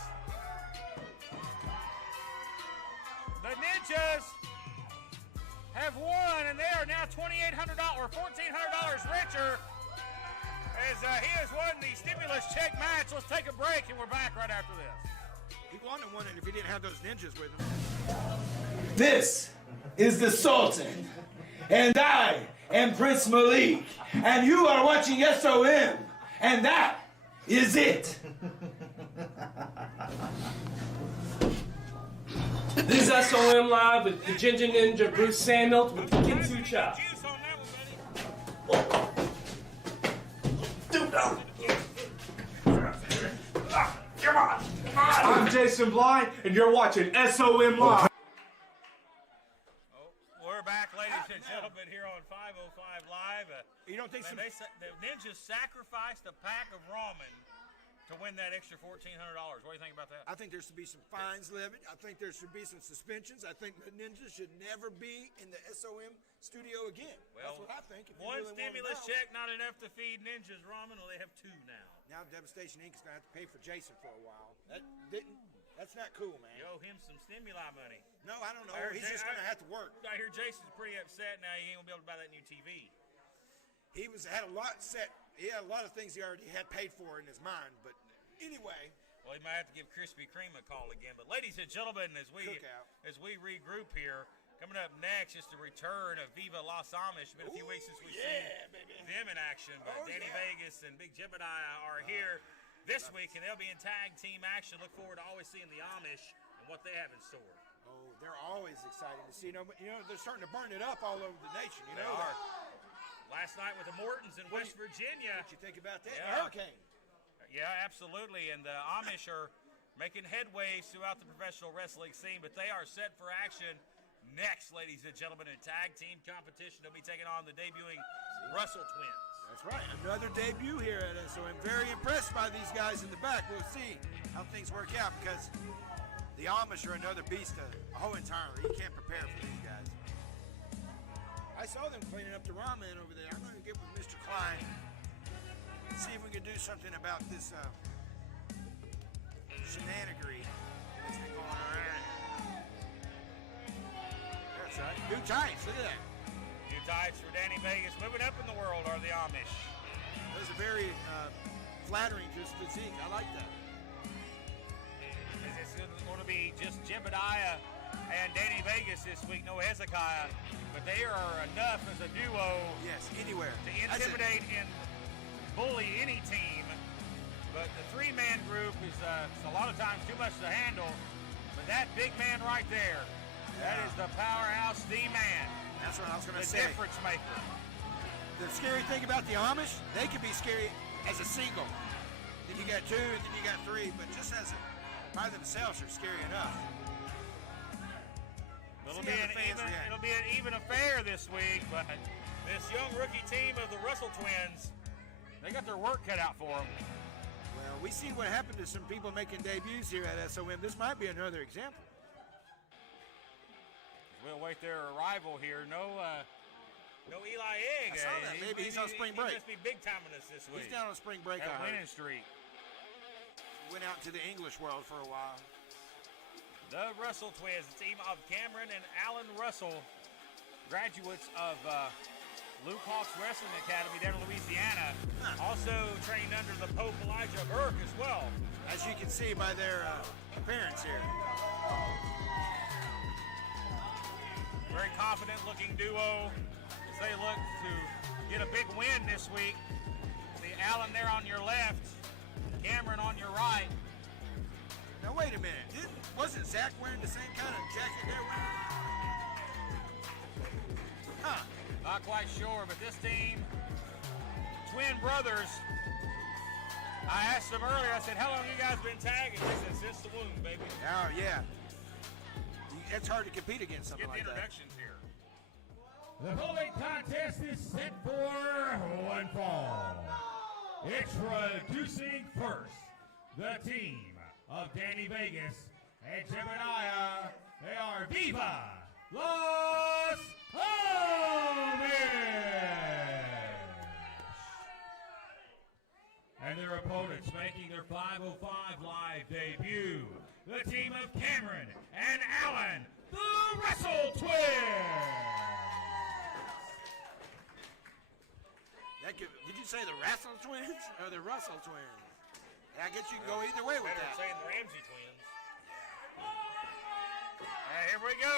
The Ninjas have won, and they are now $2,800 or $1,400 richer as he has won the stimulus check match. Let's take a break, and we're back right after this. He wouldn't have won it if he didn't have those ninjas with him. This is the Sultan, and I am Prince Malik, and you are watching SOM, and that is it. This is SOM Live with the Ginger Ninja, Bruce Samuels with the Kinsu Chop. Juice on that one, buddy. I'm Jason Blind, and you're watching SOM Live. We're back, ladies and gentlemen, here on 505 Live. You don't think so? The Ninjas sacrificed a pack of ramen to win that extra $1,400. What do you think about that? I think there should be some fines levied. I think there should be some suspensions. I think the ninjas should never be in the SOM studio again. That's what I think. If you One really wanna stimulus know. check, not enough to feed Ninjas ramen. Well, they have two now. Now Devastation Inc. is going to have to pay for Jason for a while. That's not cool, man. You owe him some stimuli money. No, I don't know. I heard He's Jay- just going to have to work. I hear Jason's pretty upset now. He ain't gonna be able to buy that new TV. He had a lot set. He had a lot of things he already had paid for in his mind. But anyway, Well, he might have to give Krispy Kreme a call again. But ladies and gentlemen, as we regroup here, coming up next is the return of Viva Los Amish. Been a few weeks since we've seen them in action, but Danny Vegas and Big Jebediah are here this week, and they'll be in tag team action. Look forward to always seeing the Amish and what they have in store. oh, they're always exciting to see. But they're starting to burn it up all over the nation. They are. Last night with the Mortons in West Virginia. What you think about that? Yeah. The hurricane. Yeah, absolutely. And the Amish are making headways throughout the professional wrestling scene, but they are set for action next, ladies and gentlemen, in tag team competition. They'll be taking on the debuting Russell Twins. That's right. Another debut here at SOM. Very impressed by these guys in the back. We'll see how things work out because the Amish are another beast entirely. You can't prepare for these guys. I saw them cleaning up the ramen over there. I'm going to get with Mr. Klein. See if we can do something about this shenanigery that's been going around. That's right. New tights. Look at that. New tights for Danny Vegas. Moving up in the world are the Amish. Those are very flattering to his physique. I like that. It's going to be just Jebediah and Danny Vegas this week. No Hezekiah. But they are enough as a duo Yes, anywhere. to intimidate and bully any team. But the three-man group is a lot of times too much to handle. But that big man right there, that is the powerhouse, the man. That's what I was going The to say. difference maker. The scary thing about the Amish, they can be scary as a single. Then you got two, and then you got three. But just as by themselves are scary enough. It'll be an even affair this week, but this young rookie team of the Russell Twins, they got their work cut out for them. Well, we see what happened to some people making debuts here at SOM. This might be another example. we'll wait their arrival here. No Eli Egg. I saw that. Maybe he's on spring break. He must be big timing us this week. He's down on spring break. At Winning Street. Went out to the English world for a while. The Russell twins, a team of Cameron and Alan Russell, graduates of Luke Hawk's Wrestling Academy down in Louisiana. Also trained under the Pope Elijah Burke as well. As you can see by their appearance here. Very confident looking duo as they look to get a big win this week. See Alan there on your left, Cameron on your right. Now wait a minute, wasn't Zach wearing the same kind of jacket they're wearing? Huh. Not quite sure, but this team, twin brothers, I asked them earlier, I said, how long you guys been tagging? They said, since the womb, baby. Oh, yeah. It's hard to compete against something Get the like that. introductions here. The bowling contest is set for one fall. Introducing first, the team of Danny Vegas and Jebediah. They are Viva Los Amish. And their opponents making their 505 Live debut, the team of Cameron and Alan, the Russell Twins. Did you say the Russell twins or the Russell twins? I guess you can go either way with Better that. saying the Ramsey twins. Here we go.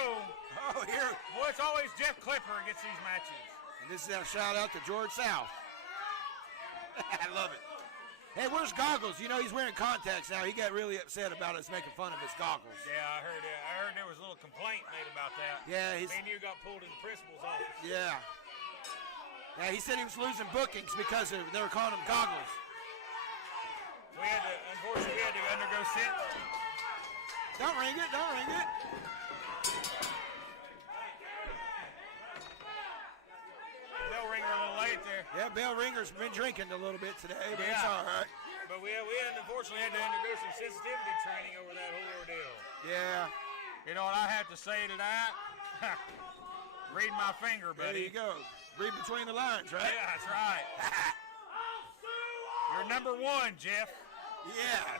Oh, here. Boy, it's always Jeff Clipper who gets these matches. And this is a shout out to George South. I love it. Hey, where's Goggles? You know he's wearing contacts now. He got really upset about us making fun of his goggles. Yeah, I heard it. I heard there was a little complaint made about that. Yeah, Me and you got pulled in the principal's office. Yeah. Yeah, he said he was losing bookings because they were calling him goggles. Unfortunately, we had to undergo sit. Don't ring it, don't ring it. Bell ringer a little late there. Yeah, bell ringer's been drinking a little bit today, but it's Yeah. all right. But we unfortunately had to undergo some sensitivity training over that whole ordeal. Yeah. You know what I have to say to that? Read my finger, There buddy. you go. Read between the lines, right? Yeah, that's right. You're number one, Jeff. Yeah.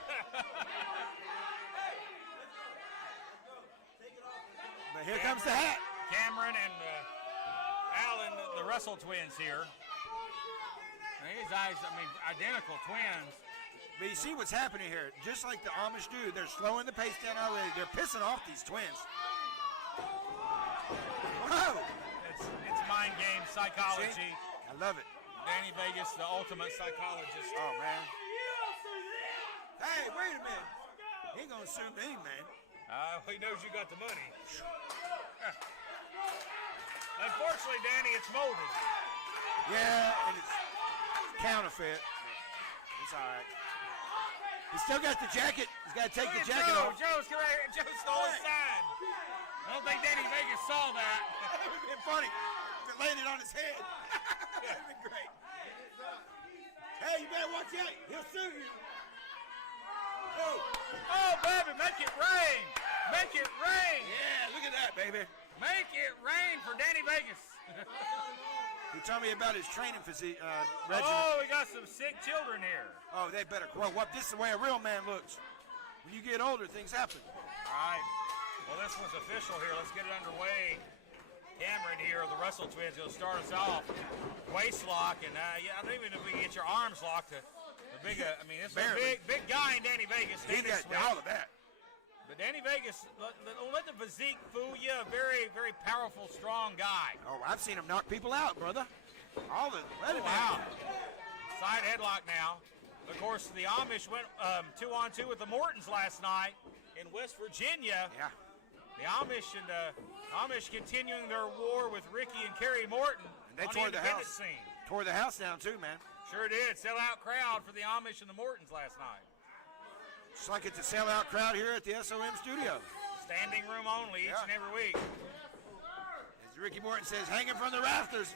But here comes the hat. Cameron and Alan, the Russell twins here. These guys, identical twins. But you see what's happening here. Just like the Amish do, they're slowing the pace down already. They're pissing off these twins. Whoa! It's mind game psychology. See? I love it. Danny Vegas, the ultimate psychologist. Oh, man. Hey, wait a minute. He ain't gonna sue me, man. He knows you got the money. Unfortunately, Danny, it's molded. Yeah, and it's counterfeit. It's all right. He's still got the jacket. He's got to take the jacket off. Joe stole his sign. I don't think Danny Vegas saw that. That would have been funny if it landed on his head. That would have been great. Hey, you better watch out. He'll sue you. Oh, baby, make it rain. Make it rain. Yeah, look at that, baby. Make it rain for Danny Vegas. He told me about his training regimen. Oh, we got some sick children here. Oh, they better grow up. This is the way a real man looks. When you get older, things happen. All right. Well, this one's official here. Let's get it underway. Cameron here, the Russell twins, will start us off. Waist lock, and I don't even know if we can get your arms locked. The big, this is a big guy in Danny Vegas. He got all of that. But Danny Vegas, don't let the physique fool you. A very, very powerful, strong guy. Oh, I've seen him knock people out, brother. Let him Wow. out. Side headlock now. Of course, the Amish went 2-on-2 with the Mortons last night in West Virginia. Yeah. The Amish and Amish continuing their war with Ricky and Kerry Morton. And they on tore the the independent house. scene. Tore the house down, too, man. Sure did. Sellout crowd for the Amish and the Mortons last night. It's like it's a sellout crowd here at the SOM studio. Standing room only each and every week. As Ricky Morton says, hanging from the rafters.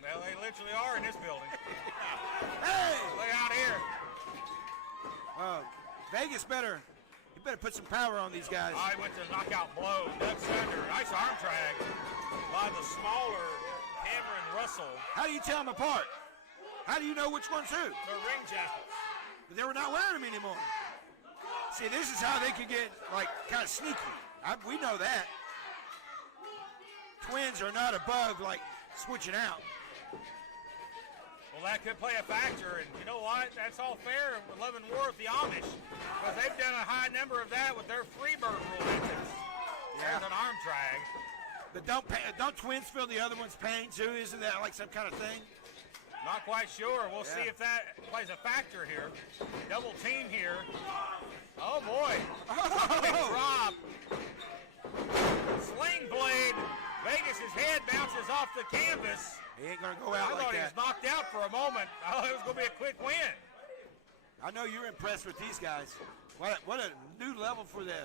Well, they literally are in this building. Hey! Look out here. Vegas better better put some power on these guys. I went to knockout blow. Ducks under. Nice arm drag by the smaller Cameron Russell. How do you tell them apart? How do you know which one's who? The ring jackets. But they were not wearing them anymore. See, this is how they could get, like, kind of sneaky. We know that. Twins are not above, like, switching out. Well, that could play a factor, and you know what? That's all fair with Leavenworth, the Amish, because they've done a high number of that with their Freebird rule antics. There's an arm drag. But don't twins feel the other one's pain, too? Isn't that like some kind of thing? Not quite sure. We'll see if that plays a factor here. Double team here. Oh, boy. Big drop. Sling blade. Vegas's head bounces off the canvas. He ain't going to go out I like thought he that. was knocked out for a moment. I thought it was going to be a quick win. I know you're impressed with these guys. What a new level for the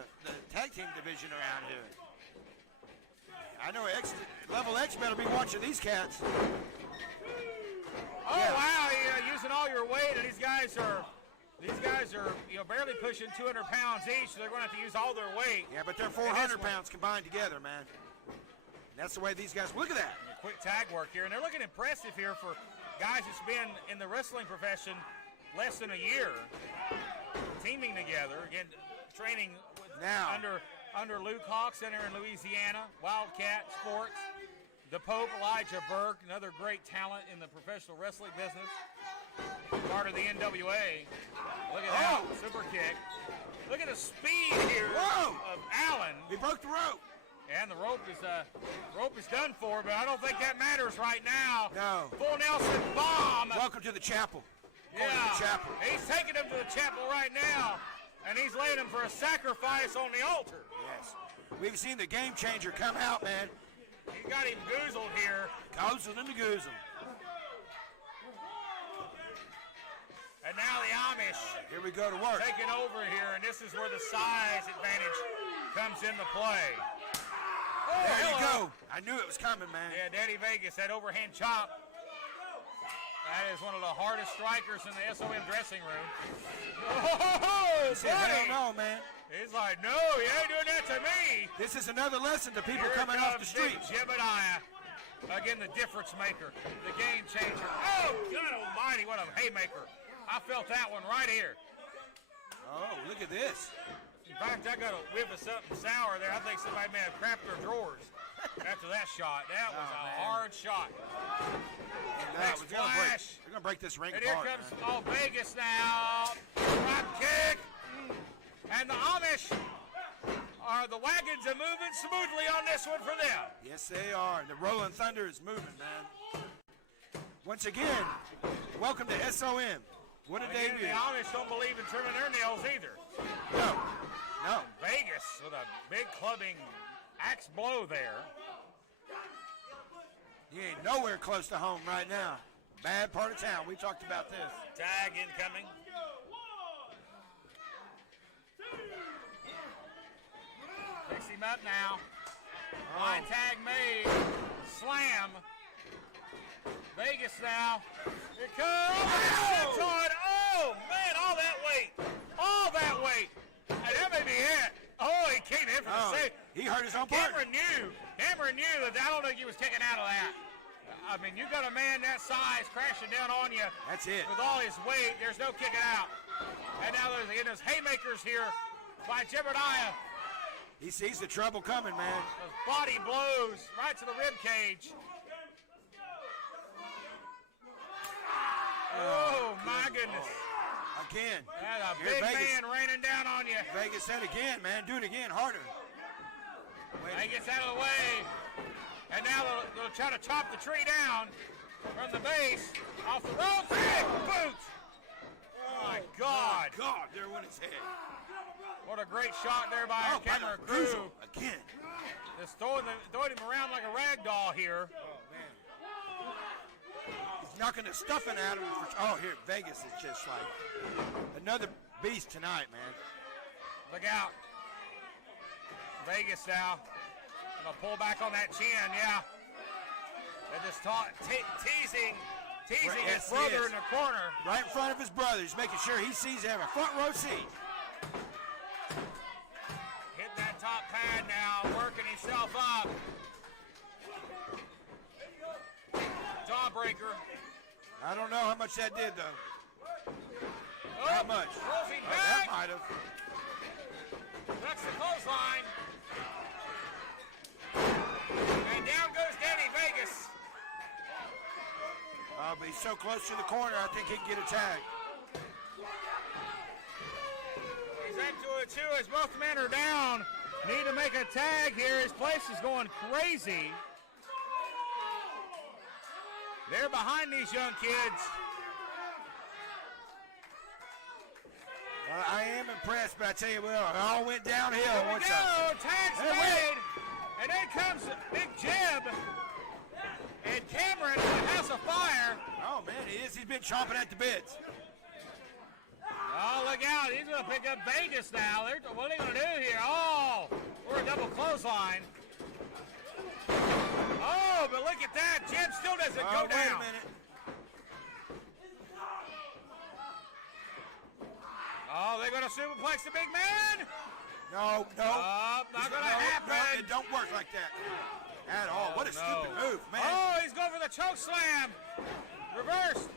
tag team division around here. I know Level X better be watching these cats. Oh, Yeah. wow, you're using all your weight, and these guys are barely pushing 200 pounds each, so they're going to have to use all their weight. Yeah, but they're 400 pounds combined together, man. And that's the way these guys, look at that. Quick tag work here, and they're looking impressive here for guys that's been in the wrestling profession less than a year, teaming together, again, training Now. under Luke Hawk Center in Louisiana, Wildcat Sports, the Pope Elijah Burke, another great talent in the professional wrestling business, part of the NWA. Look at that, super kick. Look at the speed here of Allen. He broke the rope. And the rope is done for, but I don't think that matters right now. No. Full Nelson bomb. Welcome to the chapel. Going Yeah, to the chapel. he's taking him to the chapel right now, and he's laying him for a sacrifice on the altar. Yes. We've seen the game changer come out, man. He got him goozled here. Goozled and the goozle. And now the Amish Here we go to work. taking over here, and this is where the size advantage comes into play. Oh, There you hello. go. I knew it was coming, man. Yeah, Daddy Vegas, that overhand chop. That is one of the hardest strikers in the SOM dressing room. Oh, He said, buddy. hell no, man. He's like, no, you ain't doing that to me. This is another lesson to people Here coming off the comes street. Big Jebediah. Again, the difference maker, the game changer. Oh, God almighty, what a haymaker. I felt that one right here. Oh, look at this. In fact, I got a whiff of something sour there. I think somebody may have crapped their drawers after that shot. That was a man. hard shot. Next We're gonna flash. break this ring And here apart, comes man. Vegas now. Drop kick. And the Amish the wagons are moving smoothly on this one for them. Yes, they are. The Rolling Thunder is moving, man. Once again, welcome to SOM. What a Again, debut. the Amish don't believe in trimming their nails either. No. Vegas with a big clubbing axe blow there. He ain't nowhere close to home right now. Bad part of town. We talked about this. Tag incoming. Fix him up now. Line tag made. Slam. Vegas now. Here comes. Oh, man, all that weight. All that weight. And that may be it. Oh, he came in for the save. He hurt his own partner. Cameron knew that. I don't think he was kicking out of that. I mean, you got a man that size crashing down on you. That's it. With all his weight, there's no kicking out. And now there's again those haymakers here by Jebediah. He sees the trouble coming, man. Those body blows right to the rib cage. Oh my goodness. Again. That's a Here big Vegas. man raining down on you. Vegas said again, man. Do it again, harder. He gets out of the way. And now they'll try to chop the tree down from the base. Off the rope. Big boot. Oh my God. God, there went his head. What a great shot there by our camera by crew. Goozle again. Just throwing him around like a rag doll here. He's knocking the stuffing out of him. Oh, here, Vegas is just like another beast tonight, man. Look out. Vegas now. Gonna pull back on that chin, yeah. They're just teasing Yes, his he brother is. in the corner. Right in front of his brother. He's making sure he sees every front row seat. top pad now, working himself up. Jawbreaker. I don't know how much that did, though. Oh, Not much. Closing Oh, that back. might have. That's the clothesline. And down goes Danny Vegas. But he's so close to the corner, I think he can get a tag. He's into it too as both men are down. Need to make a tag here. His place is going crazy. They're behind these young kids. I am impressed, but I tell you what, it all went downhill. Here we once go. Tag's Hey, made. And then comes Big Jib. And Cameron in the House of Fire. Oh, man, he is. He's been chomping at the bits. Oh, look out. He's going to pick up Vegas now. What are they going to do here? Oh, we're a double clothesline. Oh, but look at that. Jim still doesn't go Wait down. a minute. Oh, they're going to superplex the big man? No. Not going to happen. No, it don't work like that at all. What a stupid move, man. Oh, he's going for the choke slam. Reversed.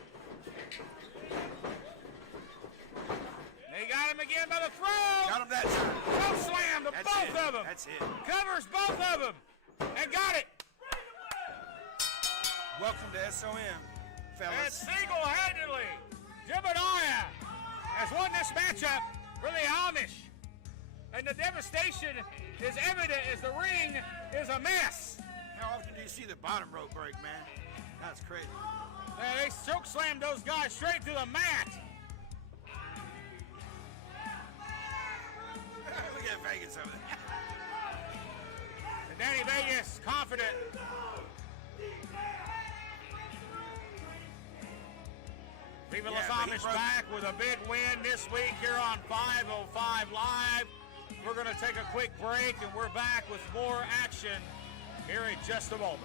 They got him again by the throat. Got him that time. Choke slam to That's both it. of them. That's it. Covers both of them. And got it. Welcome to SOM, And fellas. single-handedly, Jebediah has won this matchup for the Amish. And the devastation is evident as the ring is a mess. How often do you see the bottom rope break, man? That's crazy. They choke slammed those guys straight through the mat. Look at Vegas over there. And Danny Vegas, confident. Viva Yeah, Los but he Amish broke- back with a big win this week here on 505 Live. We're going to take a quick break, and we're back with more action here in just a moment.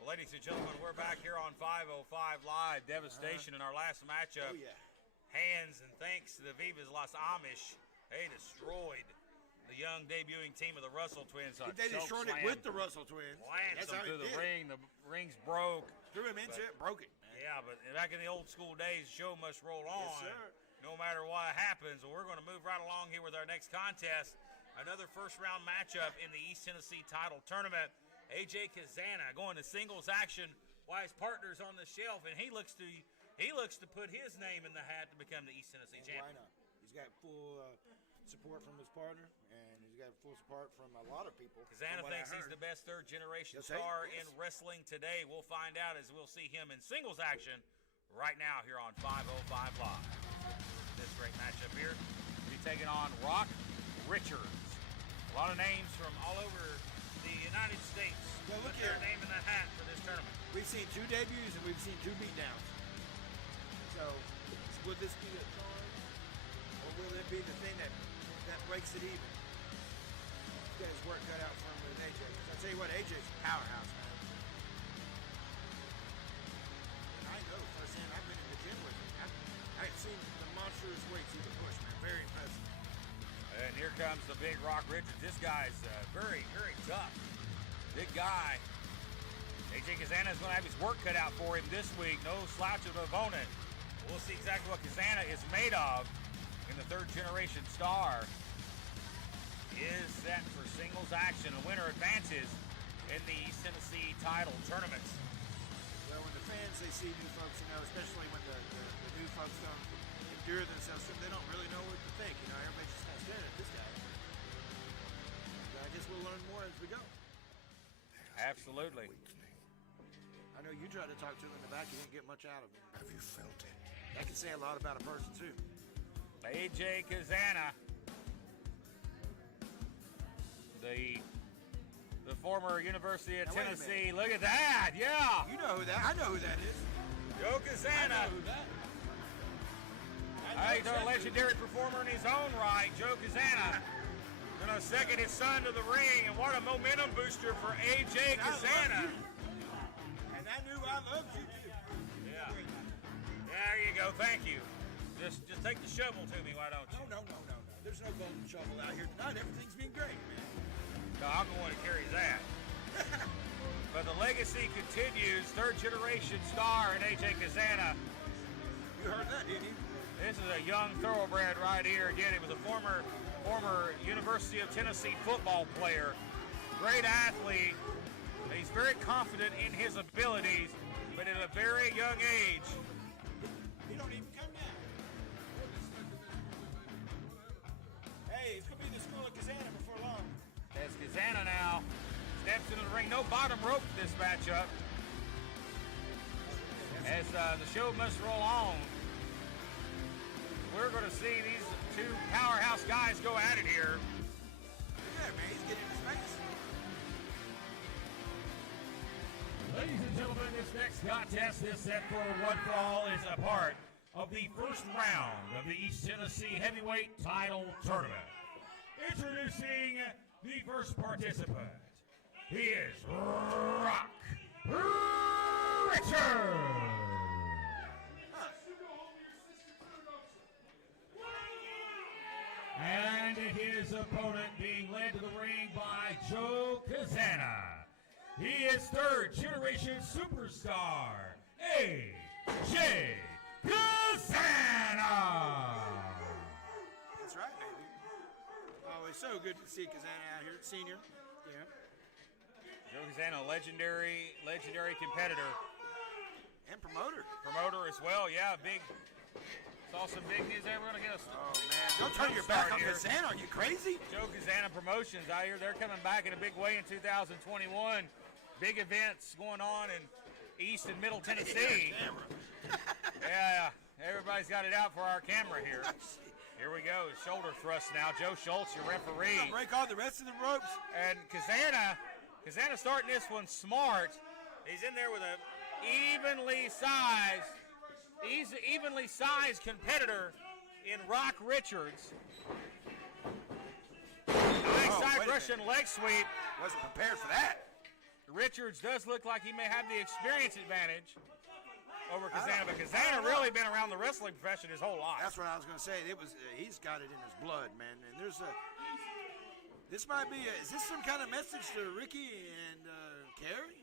Ladies and gentlemen, we're back here on 505 Live. Devastation in our last matchup. Oh, yeah. Hands and thanks to the Vivas Los Amish. They destroyed the young debuting team of the Russell Twins. They destroyed it with the Russell Twins. Lanced That's them how through he the did ring. The rings broke. Threw him into it, broke it. Man. Yeah, but back in the old school days, show must roll on. Yes, sir. No matter what happens. Well, we're going to move right along here with our next contest. Another first-round matchup in the East Tennessee title tournament. AJ Kazana going to singles action while his partner's on the shelf, and he looks to put his name in the hat to become the East Tennessee Why champion. not? He's got full support from his partner, and he's got full support from a lot of people. Kazana from what I thinks he's heard. the best third-generation Yes, he star is. in wrestling today. We'll find out as we'll see him in singles action right now here on 505 Live. This great matchup here. We'll be taking on Rock Richards. A lot of names from all over the United States. Well, look put their here. name in the hat for this tournament. We've seen 2 debuts and we've seen 2 beatdowns. So, will this be a charm, or will it be the thing that breaks it even? He's got his work cut out for him with AJ. 'Cause I tell you what, AJ's a powerhouse, man. And I know firsthand. I've been in the gym with him. I've seen the monstrous weights he can push, man. Very impressive. And here comes the big Rock Richards. This guy's very, very tough. Big guy. AJ Kazana is going to have his work cut out for him this week. No slouch of an opponent. We'll see exactly what Kazana is made of in the third-generation star. is set for singles action. The winner advances in the East Tennessee title tournaments. Well, when the fans, they see new folks, especially when the new folks don't endure themselves, they don't really know what to think. Everybody's just kind of staring at this guy. But I guess we'll learn more as we go. Absolutely. I know you tried to talk to him in the back. You didn't get much out of him. Have you felt it? That can say a lot about a person, too. AJ Kazana, the former University of Now, wait a Tennessee. Look at that, yeah. You know who that? I know who that is. Joe I Kazana. know who that. He's a legendary performer in his own right. Joe Kazana gonna second his son to the ring, and what a momentum booster for AJ Kazana. And I knew I loved you, too. Yeah. There you go. Thank you. Just take the shovel to me, why don't you? No. There's no golden shovel out here tonight. Everything's been great, man. No, I'm the one who carries that. But the legacy continues. Third generation star in AJ Kazana. You heard that, didn't you? This is a young thoroughbred right here. Again, he was a former University of Tennessee football player. Great athlete. He's very confident in his abilities, but at a very young age. He don't even come down. Hey, it's going to be the school of Kazana before long. As Kazana now steps into the ring. No bottom rope for this matchup. As the show must roll on. We're going to see these two powerhouse guys go at it here. Look at that, man. He's getting in his face. Ladies and gentlemen, this next contest is set for one fall is a part of the first round of the East Tennessee Heavyweight Title Tournament. Introducing the first participant. He is Rock Richard. And his opponent being led to the ring by Joe Kazana. He is third generation superstar, AJ Kazana. That's right, baby. Always so good to see Kazana out here, senior. Yeah. Joe Kazana, legendary competitor. And promoter. Promoter as well, yeah, big. Saw some big news there. We're going to get a Oh, man. Don't turn your back on here. Kazana. Are you crazy? Joe Kazana Promotions out here. They're coming back in a big way in 2021. Big events going on in East and Middle Tennessee. Yeah, everybody's got it out for our camera here. Here we go. Shoulder thrust now. Joe Schultz, your referee. Break all the rest of the ropes. And Kazana starting this one smart. He's in there with a evenly sized competitor in Rock Richards. Nice side Russian leg sweep. Wasn't prepared for that. Richards does look like he may have the experience advantage over Kazana, but Kazana really been around the wrestling profession his whole life. That's what I was going to say. It was he's got it in his blood, man. And this might be is this some kind of message to Ricky and Carrie?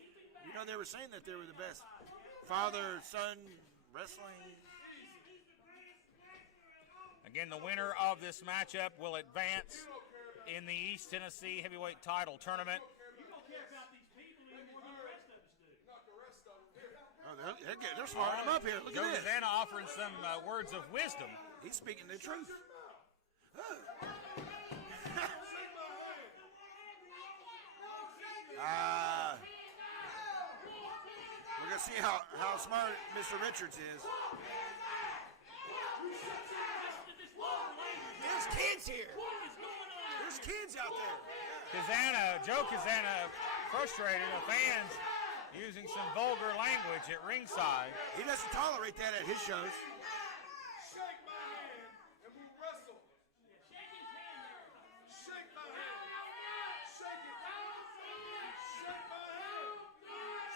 They were saying that they were the best father-son wrestling. Again, the winner of this matchup will advance in the East Tennessee Heavyweight Title Tournament. Oh, they're smarting him up here. Look Joe at this. Kazana offering some words of wisdom. He's speaking the truth. We're going to see how smart Mr. Richards is. There's kids here. There's kids out there. Joe Kazana, frustrated with fans using some vulgar language at ringside. He doesn't tolerate that at his shows. Shake my hand and we wrestle. Shake his hand. Shake my hand. Shake it. Shake my hand.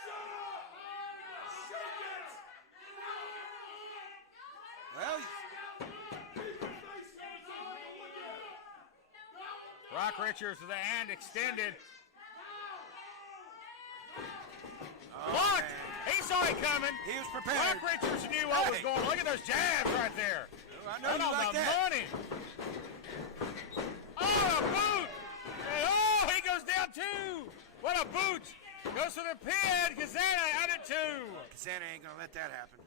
Shut up. Shake it. Well, Rock Richards with the hand extended. Blocked! He saw it coming. he was prepared. Rock Richards knew what was going on. Look at those jabs right there. I know Right you on like the that. money. Oh, a boot What a boot! Goes to the pin. Kazana out at 2. Kazana ain't gonna let that happen.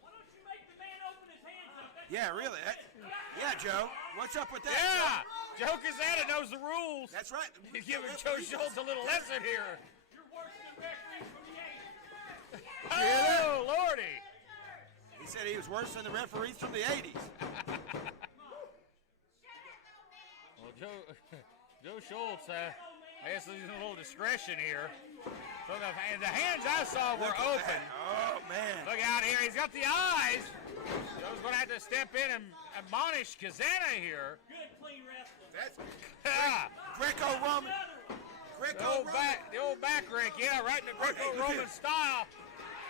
Why don't you make the man open his hands up? Yeah, really. Yeah, Joe. What's up with that? Yeah, Joe Kazana knows the rules. That's right. He's giving Joe Schultz a little lesson here. You're worse than referees from the 80s. Oh, Lordy. He said he was worse than the referees from the 80s. Well, Joe Schultz, I guess there's a little discretion here. So the hands I saw were open. Oh, man. Look out here. He's got the eyes. Joe's going to have to step in and admonish Kazana here. Good, clean wrestling. That's Yeah. Greco-Roman. The old back Rick, yeah, right in the Greco-Roman style.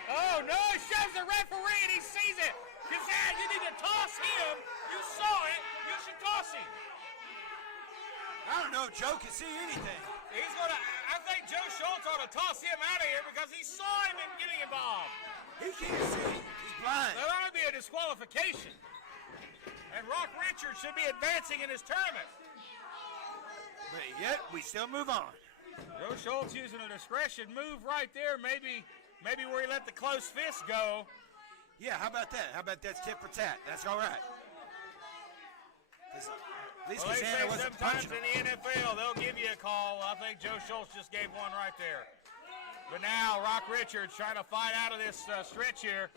Oh, no, he shoves the referee and he sees it. Kazana, you need to toss him. You saw it. You should toss him. I don't know if Joe can see anything. I think Joe Schultz ought to toss him out of here because he saw him getting involved. He can't see. He's blind. That ought to be a disqualification. And Rock Richards should be advancing in his tournament. But yet, we still move on. Joe Schultz using a discretion move right there, maybe where he let the close fist go. Yeah, how about that? How about that's tit for tat? That's all right. 'Cause at least Well, they say Kazana wasn't sometimes punching in him. the NFL they'll give you a call. I think Joe Schultz just gave one right there. But now Rock Richards trying to fight out of this stretch here,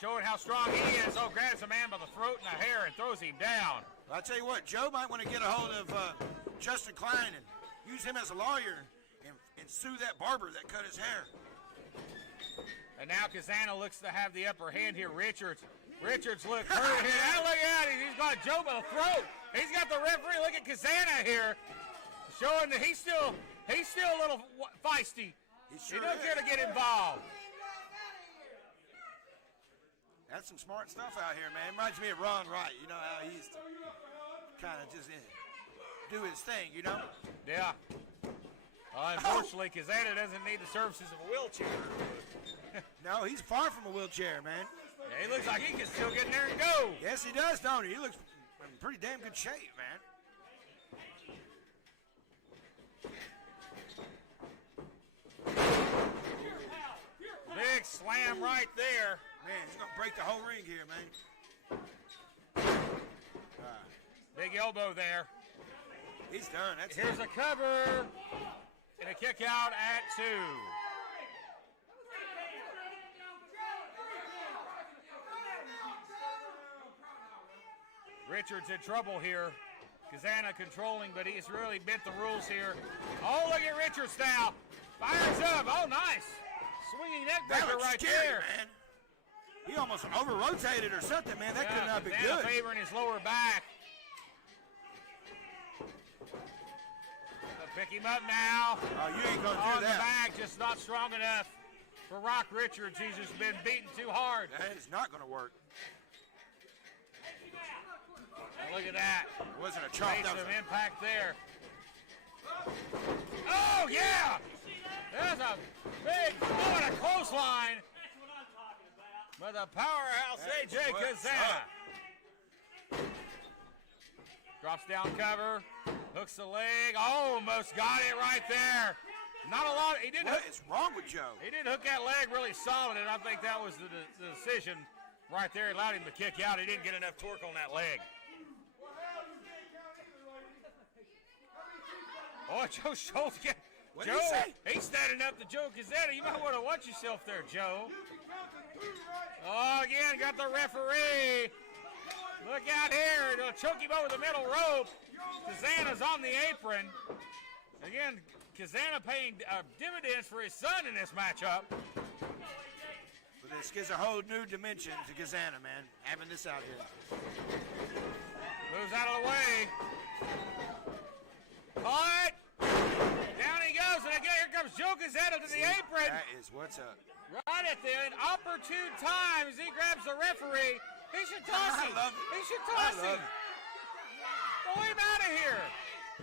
showing how strong he is. Oh, grabs a man by the throat and the hair and throws him down. I'll tell you what, Joe might want to get a hold of Justin Klein and use him as a lawyer and sue that barber that cut his hair. And now Kazana looks to have the upper hand here. Richards look hurt here. Now look at him. He's got Joe by the throat. He's got the referee. Look at Kazana here, showing that he's still a little feisty. He sure don't is. care to get involved. That's some smart stuff out here, man. Reminds me of Ron Wright. You know how he used to kind of just do his thing, you know? Yeah. Unfortunately, Kazana doesn't need the services of a wheelchair. No, he's far from a wheelchair, man. Yeah, he looks like he can still get in there and go. Yes, he does, don't he? He looks in pretty damn good shape, man. Big slam right there. Man, he's going to break the whole ring here, man. Big elbow there. He's done. That's Here's it. a cover and a kick out at 2. Richards in trouble here. Kazana controlling, but he's really bent the rules here. Oh, look at Richards now. Fires up. Oh, nice. Swinging neck That breaker looks right scary, there. man. He almost over-rotated or something, man. That could not be Kazana good. favoring his lower back. Pick him up now. Oh, you ain't going to On do the that. back, just not strong enough for Rock Richards. He's just been beaten too hard. That is not going to work. And look at that. It wasn't a chop. Made That was some impact there. Oh, yeah! There's a big, oh, and a clothesline. That's what I'm talking about. By the powerhouse That's AJ what's Kazana. up. Drops down cover, hooks the leg, almost got it right there. Not a lot. He didn't. What is wrong with Joe? He didn't hook that leg really solid, and I think that was the decision right there. It allowed him to kick out. He didn't get enough torque on that leg. Oh, Joe Schultz. What did he say? He's standing up to Joe Kazana. You might want to watch yourself there, Joe. Oh, again, got the referee. Look out here. They'll choke him over the middle rope. Kazana's on the apron. Again, Kazana paying dividends for his son in this matchup. But this gives a whole new dimension to Kazana, man. Having this out here. Moves out of the way. Cut. Down he goes. And again, here comes Joe Kazana to the apron. That is what's up. Right at the opportune time as he grabs the referee. He should toss him. I love it. He should I toss love him. it. Throw him out of here.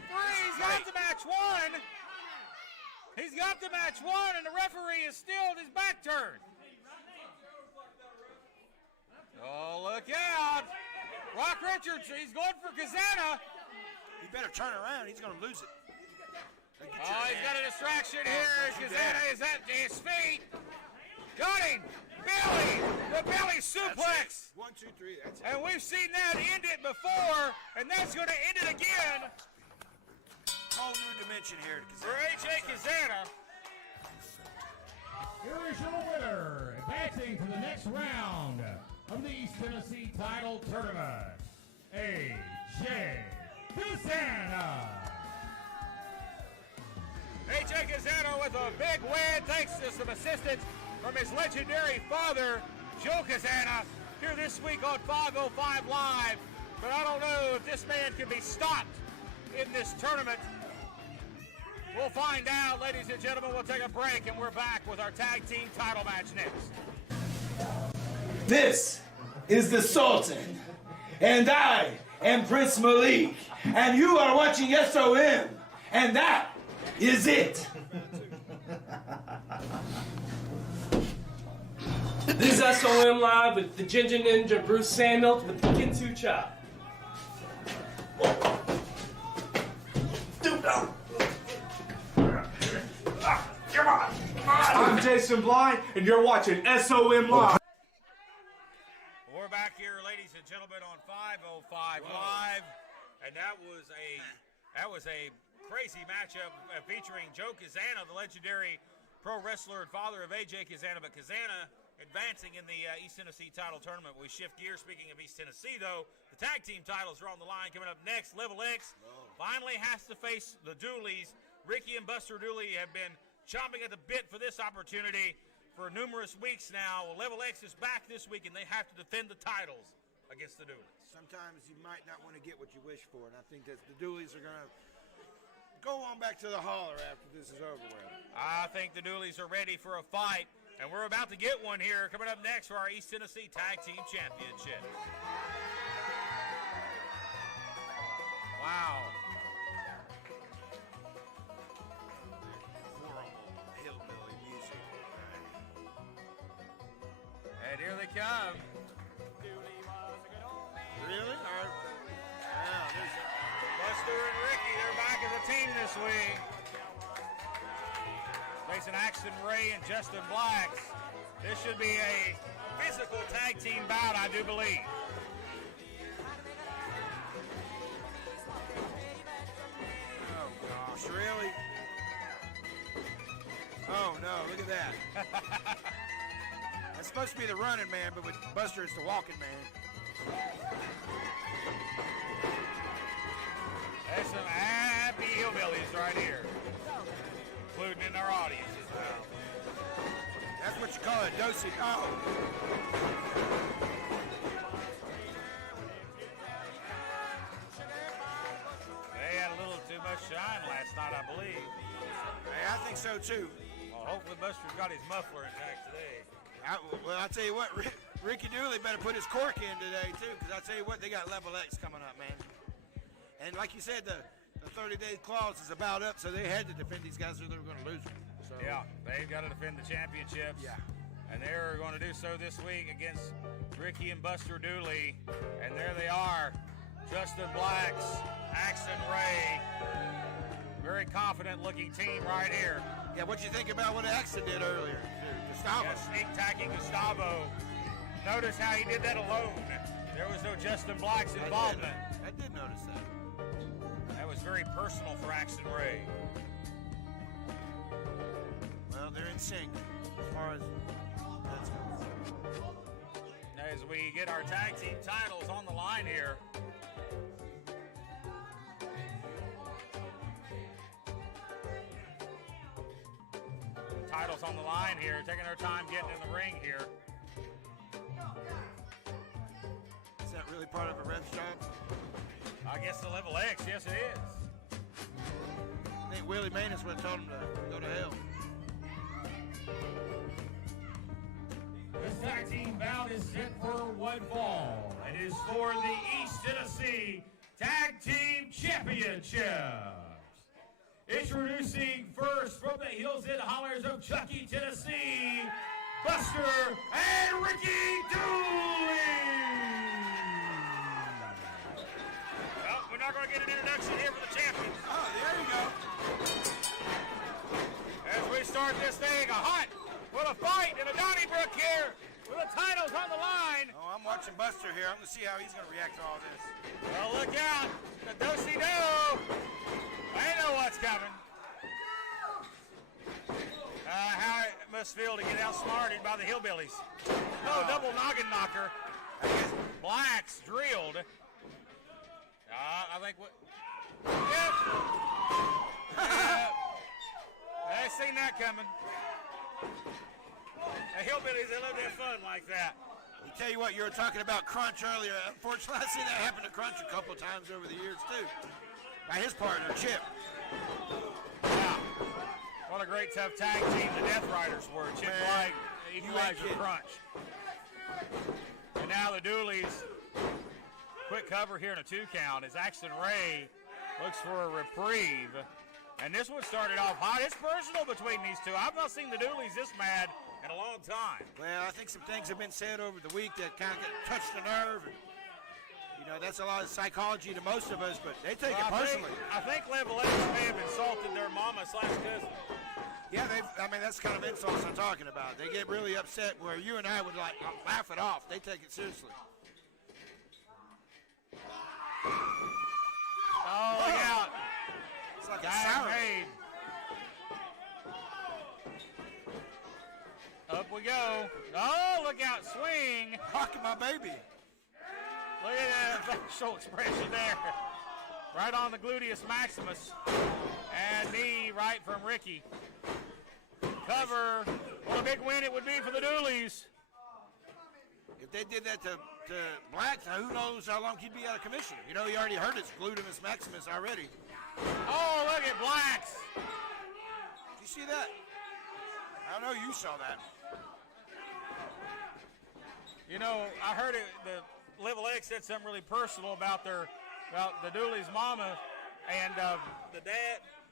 He's got the match won. He's got the match won, and the referee is still his back turned. Oh, look out. Rock Richards, he's going for Kazana. He better turn around. He's going to lose it. Oh, he's got a distraction here. Kazana is at his feet. Got him. Billy, the belly suplex. 1, 2, 3. That's it. And we've seen that end it before, and that's going to end it again Whole new dimension here. for AJ Kazana. Here is your winner, advancing to the next round of the East Tennessee Title Tournament, AJ Kazana. AJ Kazana with a big win thanks to some assistance from his legendary father, Joe Kazana, here this week on 505 Live. But I don't know if this man can be stopped in this tournament. We'll find out, ladies and gentlemen. We'll take a break, and we're back with our tag team title match next. This is the Sultan, and I am Prince Malik, and you are watching SOM, and that is it. This is SOM Live with the Ginger Ninja Bruce Samuel with the Kinsu Chop. I'm Jason Blind, and you're watching SOM Live. We're back here, ladies and gentlemen, on 505 Live, and that was a crazy matchup featuring Joe Kazana, the legendary pro wrestler and father of AJ Kazana, but Kazana advancing in the East Tennessee title tournament. We shift gears. Speaking of East Tennessee, though, the tag team titles are on the line. Coming up next, Level X finally has to face the Dooleys. Ricky and Buster Dooley have been chomping at the bit for this opportunity for numerous weeks now. Well, Level X is back this week, and they have to defend the titles against the Dooleys. Sometimes you might not want to get what you wish for, and I think that the Dooleys are going to go on back to the holler after this is over with. I think the Dooleys are ready for a fight, and we're about to get one here. Coming up next for our East Tennessee Tag Team Championship. Wow. Horrible hillbilly music. And here they come. Really? Buster and Ricky, they're back as a team this week. Facing Axton Ray and Justin Blacks. This should be a physical tag team bout, I do believe. Oh, gosh, really? Oh, no, look at that. That's supposed to be the running man, but with Buster, it's the walking man. There's some happy hillbillies right here, including in our audience as well. That's what you call a dosage. Oh. They had a little too much shine last night, I believe. Hey, I think so, too. Well, hopefully Buster's got his muffler intact today. Well, I tell you what, Ricky Dooley better put his cork in today, too, because I tell you what, they got Level X coming up, man. And like you said, the 30-day clause is about up, so they had to defend these guys or they were going to lose them. So. Yeah, they've got to defend the championships. Yeah. And they're going to do so this week against Ricky and Buster Dooley. And there they are, Justin Blacks, Axton Ray. Very confident-looking team right here. Yeah, what'd you think about what Axton did earlier? Gustavo. Yeah, sneak-tacking Gustavo. Notice how he did that alone. There was no Justin Blacks involvement. I did notice that. That was very personal for Axton Ray. Well, they're in sync as far as that's concerned. As we get our tag team titles on the line here. Titles on the line here, taking their time getting in the ring here. Is that really part of a ref's job? I guess the Level X, yes it is. I think Willie Manus would have told him to go to hell. This tag team bout is set for one fall. It is for the East Tennessee Tag Team Championships. Introducing first from the hills and hollers of Chucky, Tennessee, Buster and Ricky Dooley. Well, we're not going to get an introduction here for the champions. Oh, there you go. start this thing hot with a fight in a Donnybrook here with the titles on the line. Oh, I'm watching Buster here. I'm going to see how he's going to react to all this. Well, look out. The do-si-do. They know what's coming. How it must feel to get outsmarted by the hillbillies. Oh, double noggin knocker. Blacks drilled. I think what. Yep. I seen that coming. The hillbillies, they love their fun like that. I tell you what, you were talking about Crunch earlier. Unfortunately, I've seen that happen to Crunch a couple times over the years, too. By his partner, Chip. Wow. What a great tough tag team the Death Riders were. Chip White, Equalizer Crunch. And now the Dooleys. Quick cover here in a 2 count as Axton Ray looks for a reprieve. And this one started off hot. It's personal between these two. I've not seen the Dooleys this mad in a long time. Well, I think some things have been said over the week that kind of touched the nerve. And, you know, that's a lot of psychology to most of us, but they take it personally. I think Level X may have insulted their mama/cousin. Yeah, I mean, that's the kind of insults I'm talking about. They get really upset where you and I would like laugh it off. They take it seriously. Oh, look out. It's like a siren. Up we go. Oh, look out. Swing. Rocking my baby. Look at that facial expression there. Right on the gluteus maximus. And knee right from Ricky. Cover. What a big win it would be for the Dooleys. If they did that to Blacks, now who knows how long he'd be out of commission. You know, he already hurt his gluteus maximus already. Oh, look at Blacks. Did you see that? I know you saw that. You know, I heard it. The Level X said something really personal about the Dooleys' mama, and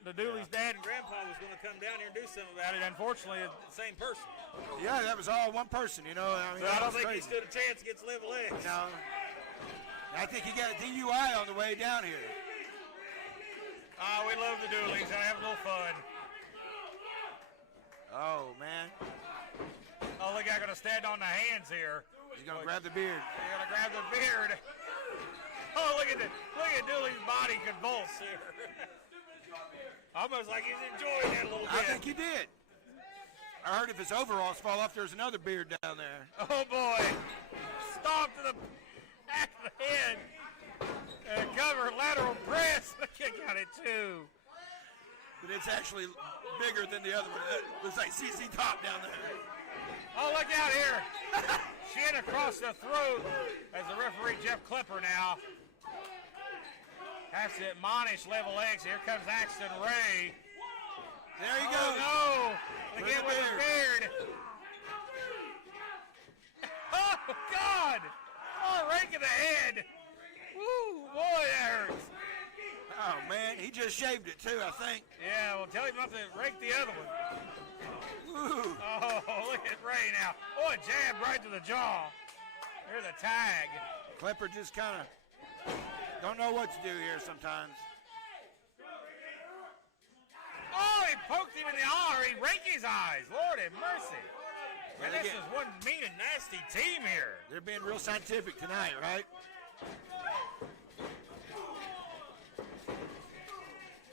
the Dooleys' dad and grandpa was going to come down here and do something about it. Unfortunately, it's the same person. Yeah, that was all one person. You know, I mean, So I don't think crazy. he stood a chance against Level X. No, I think he got a DUI on the way down here. Oh, we love the Dooleys. I have a little fun. Oh man. Oh, look, I'm going to stand on the hands here. He's gonna grab the beard. He's going to grab the beard. Oh, look at Dooley's body convulse here. Almost like he's enjoying it a little bit. I think he did. I heard if his overalls fall off, there's another beard down there. Oh boy. Stomp to the back of the head. And cover lateral press. The kick out it too. But it's actually bigger than the other one. It looks like CC Top down there. Oh, look out here. Shin across the throat as the referee Jeff Klepper now has to admonish Level X. Here comes Axton Ray. There you go. No. Again with his beard. Oh, God. Oh, rake of the head. Woo, boy, that hurts. Oh, man, he just shaved it, too, I think. Yeah, well, tell him not to rake the other one. Ooh. Oh, look at Ray now. Oh, a jab right to the jaw. Here's a tag. Klepper just kind of don't know what to do here sometimes. Oh, he poked him in the eye, or he raked his eyes. Lord have mercy. Yeah, And this is one mean and nasty team here. They're being real scientific tonight, right?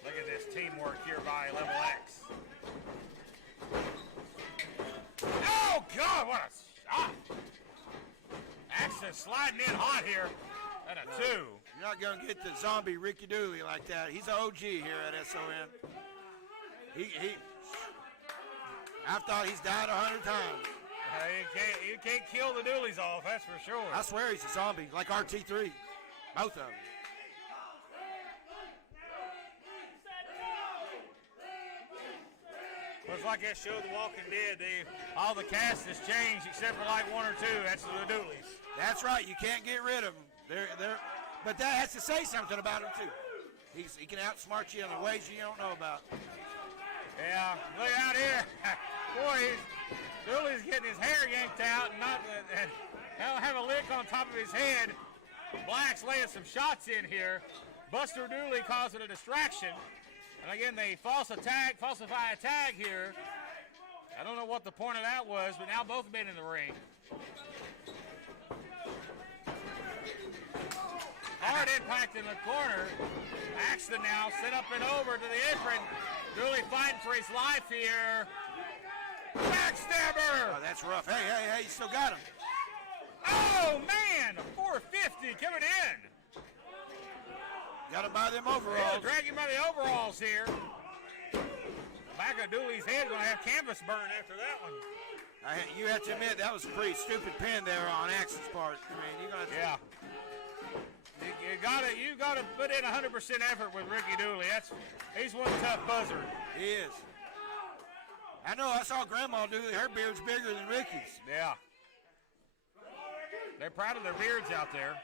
Look at this teamwork here by Level X. Oh, God, what a shot. Axton sliding in hot here. And a 2. You're not going to get the zombie Ricky Dooley like that. He's an OG here at SOM. I thought he's died 100 times. You can't kill the Dooleys off, that's for sure. I swear he's a zombie, like RT3. Both of them. Looks like that show The Walking Dead. All the cast has changed except for like 1 or 2. That's the Dooleys. That's right. You can't get rid of them. But that has to say something about him, too. He can outsmart you in the ways you don't know about. Yeah, look out here. Boy, Dooley's getting his hair yanked out and he'll have a lick on top of his head. Black's laying some shots in here. Buster Dooley calls it a distraction. And again, they falsify a tag here. I don't know what the point of that was, but now both men in the ring. Hard impact in the corner. Axton now set up and over to the apron. Dooley fighting for his life here. Backstabber! Oh, that's rough. Hey, you still got him. Oh, man! 450 coming in. Got to buy them overalls. Yeah, dragging by the overalls here. Back of Dooley's head going to have canvas burn after that one. You have to admit, that was a pretty stupid pin there on Axton's part. I mean, you're going to... Yeah. You gotta put in 100% effort with Ricky Dooley. He's one tough buzzer. He is. I know, I saw Grandma Dooley. Her beard's bigger than Ricky's. Yeah. They're proud of their beards out there.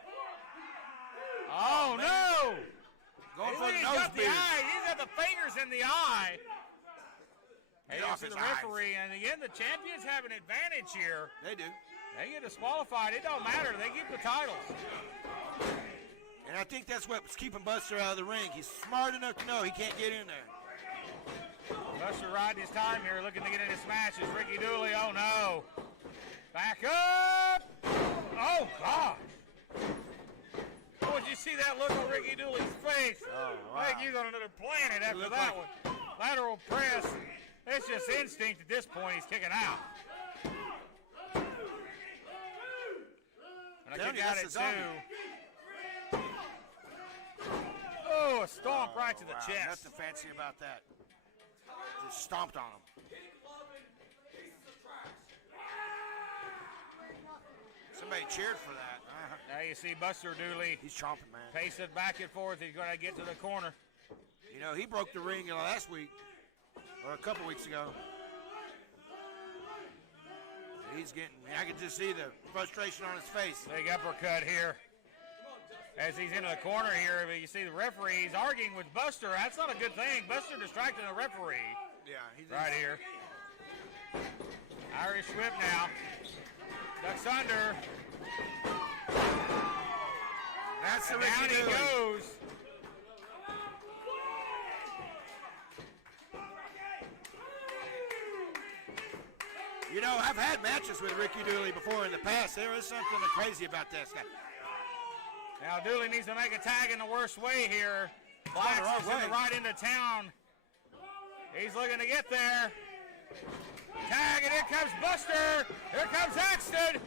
Oh, no! Going for the He's nose got the beard. eye. He's got the fingers in the eye. Hey, Get off to his the referee, and again, the champions have an advantage here. They do. They get disqualified. It don't matter. They keep the titles. And I think that's what's keeping Buster out of the ring. He's smart enough to know he can't get in there. Buster riding his time here, looking to get in this match. Is Ricky Dooley. Oh, no. Back up. Oh, God. Oh, did you see that look on Ricky Dooley's face? Oh, wow. I think he's on another planet after looked that like one. Lateral press. It's just instinct at this point. He's kicking out. And I kick out at 2. Oh, a stomp right to the chest. Nothing fancy about that. Just stomped on him. Somebody cheered for that. Now you see Buster Dooley. He's chomping, man. Pacing back and forth. He's going to get to the corner. You know, he broke the ring last week, or a couple weeks ago. He's getting, I can just see the frustration on his face. Big uppercut here. As he's into the corner here, but you see the referee, he's arguing with Buster. That's not a good thing. Buster distracting the referee. Yeah, he's Right here. Irish whip now. Ducks under. That's the And Ricky down he Dooley. goes. You know, I've had matches with Ricky Dooley before in the past. There is something crazy about this guy. Now Dooley needs to make a tag in the worst way here. Blacks is in the right into town. He's looking to get there. Tag, and here comes Buster. Here comes Axton.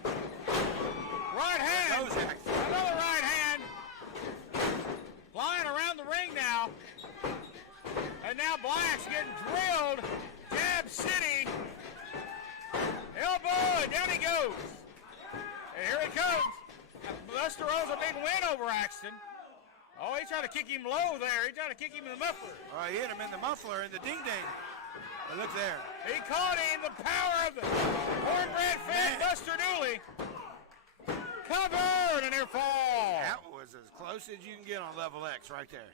Right hand. Another right hand. Flying around the ring now. And now Black's getting drilled. Jab City. Elbow, and down he goes. And here he comes. Buster owes a big win over Axton. Oh, he tried to kick him low there. He tried to kick him in the muffler. Oh, he hit him in the muffler, in the ding-ding. But look there. He caught him. The power of the cornbread fed Buster Dooley. Covered, and near fall. That was as close as you can get on level X right there.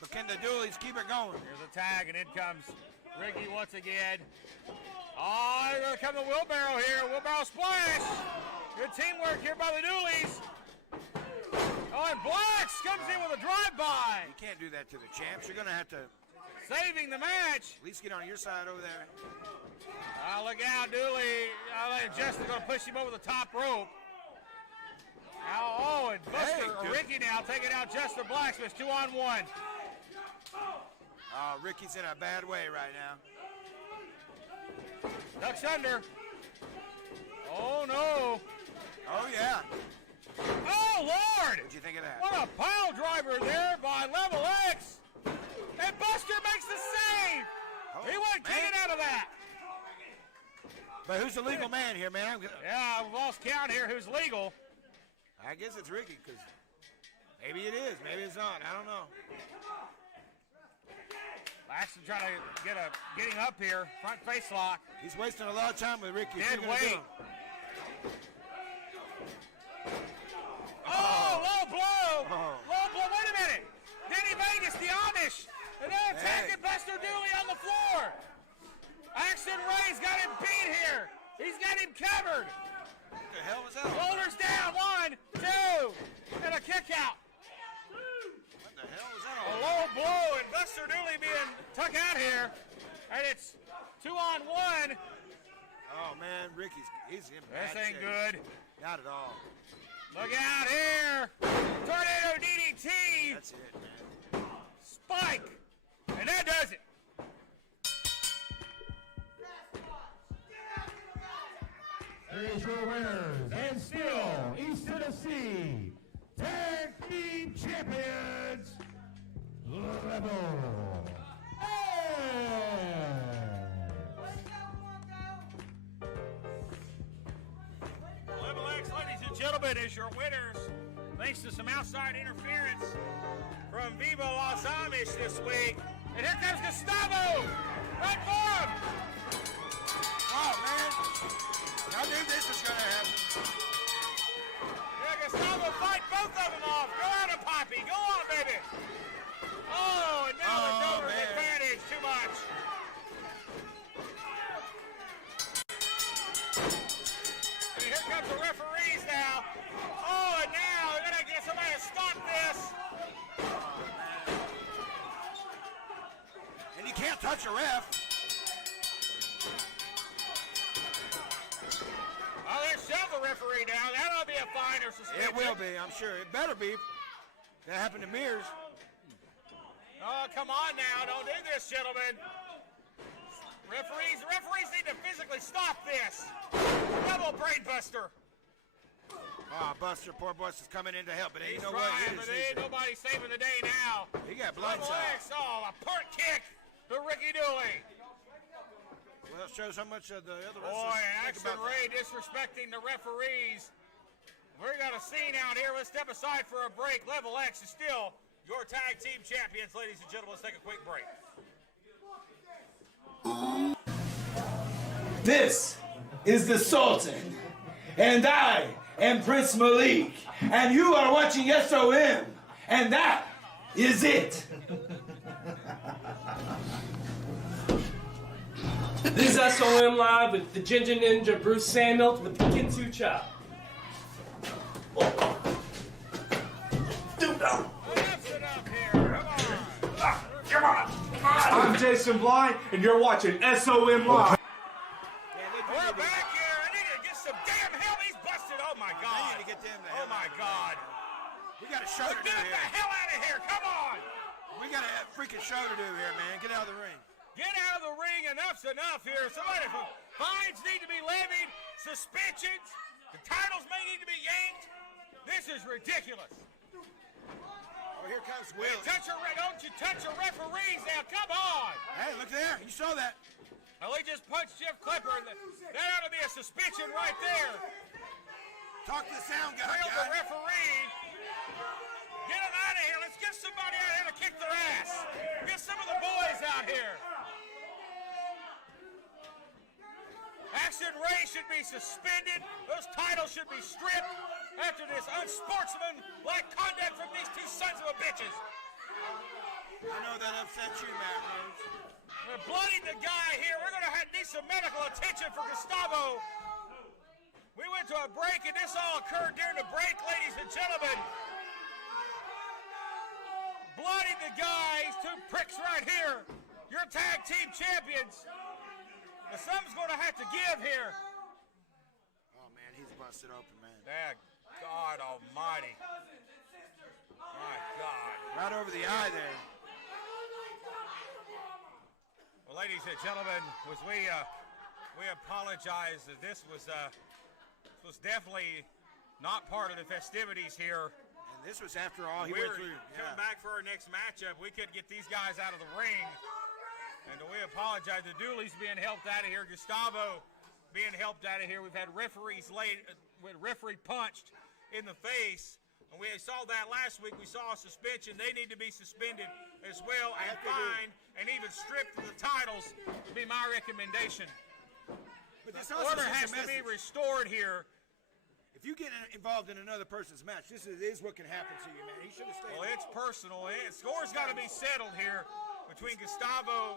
But can the Dooleys keep it going? Here's a tag, and in comes Ricky once again. Oh, here comes the wheelbarrow here. Wheelbarrow splash. Good teamwork here by the Dooleys. Oh, and Blacks comes in with a drive-by. You can't do that to the champs. You're going to have to Saving the match. at least get on your side over there. Look out, Dooley. Justin's going to push him over the top rope. Now, and Buster, or Ricky now taking out Justin Blacksmith, 2-on-1. Ricky's in a bad way right now. Ducks under. Oh, no. Oh, yeah. Oh, Lord. What'd you think of that? What a pile driver there by Level X. And Buster makes the save. He wasn't kicking out of that. But who's the legal man here, man? Yeah, we've lost count here. Who's legal? I guess it's Ricky, because maybe it is. Maybe it's not. I don't know. Laxton trying to get him up here. Front face lock. He's wasting a lot of time with Ricky. Dead weight. Oh, low blow. Low blow. Wait a minute. Denny Vegas, the Amish. And they're attacking Buster Dooley on the floor. Axton Ray's got him beat here. He's got him covered. What the hell was that? Shoulders down. 1, 2. And a kick out. What the hell was that? A low blow, and Buster Dooley being tucked out here. And it's 2-on-1. Oh man, he's in bad This ain't shape. good. Not at all. Look out here. Tornado DDT. That's it, man. Spike. And that does it. Here's your winners, and still East Tennessee Tag Team Champions, Level Level X, ladies and gentlemen, is your winners. Thanks to some outside interference from Viva Los Amish this week. And here comes Gustavo. Right for him. Oh man, I knew this was gonna happen. Yeah, Gustavo fight both of them off. Go on, Poppy. Go on, baby. Oh, and now the Dover's man. advantage too much. And here comes the referees now. Oh, and now we're going to get somebody to stop this. And you can't touch a ref. Oh, they shove the referee down. That'll be a fine or suspension. It will be, I'm sure. It better be. That happened to Mears. Oh, come on now. Don't do this, gentlemen. Referees need to physically stop this. Double brain buster. Oh, Buster, poor Buster's coming in to help, but He's ain't no way. trying, but ain't nobody saving the day now. He got Level blindside. X, oh, a part kick to Ricky Dooley. Well, it shows how much of the other Boy, wrestlers think Action about Ray disrespecting the referees. We got a scene out here. Let's step aside for a break. Level X is still your tag team champions, ladies and gentlemen. Let's take a quick break. This is the Sultan, and I am Prince Malik, and you are watching SOM, and that is it. This is SOM Live with the Ginger Ninja Bruce Samuels with the Kinsu Chop. Enough's enough here. Come on. I'm Jason Blind, and you're watching SOM Live. We're back here. I need to get some damn help. He's busted. Oh, my I God. need to get them the Oh, hell my out of God. here. We got a show to do Get the here. hell out of here. Come on. We got a freaking show to do here, man. Get out of the ring. Get out of the ring. Enough's enough here. Somebody, fines need to be levied. Suspensions. The titles may need to be yanked. This is ridiculous. Oh, here comes Hey, Will. don't you touch your referees now. Come on. Hey, look there. You saw that. Well, he just punched Jeff Clipper. That ought to be a suspension right there. Talk to the sound guy, Trail the guy. referee. Get him out of here. Let's get somebody out here to kick their ass. Get some of the boys out here. Action Ray should be suspended. Those titles should be stripped after this unsportsmanlike conduct from these two sons of a bitches. I know that upsets you, Matt Rose. We're bloodied the guy here. We're going to need some medical attention for Gustavo. We went to a break, and this all occurred during the break, ladies and gentlemen. Bloodied the guy. These two pricks right here. Your tag team champions. Now, something's going to have to give here. Oh, man, he's busted open, man. Dad, God almighty. My God. Right over the eye there. Well, ladies and gentlemen, we apologize that this was definitely not part of the festivities here. And this was after all he We went were through. coming back for our next matchup. We couldn't get these guys out of the ring. And we apologize. The Dooleys being helped out of here. Gustavo being helped out of here. We've had referees referee punched in the face. And we saw that last week. We saw a suspension. They need to be suspended as well and fined and even stripped of the titles would be my recommendation. But this The also order sends has a to be message. restored here. If you get involved in another person's match, this is what can happen to you, man. He should have stayed. Well, it's personal. Score's got to be settled here between Gustavo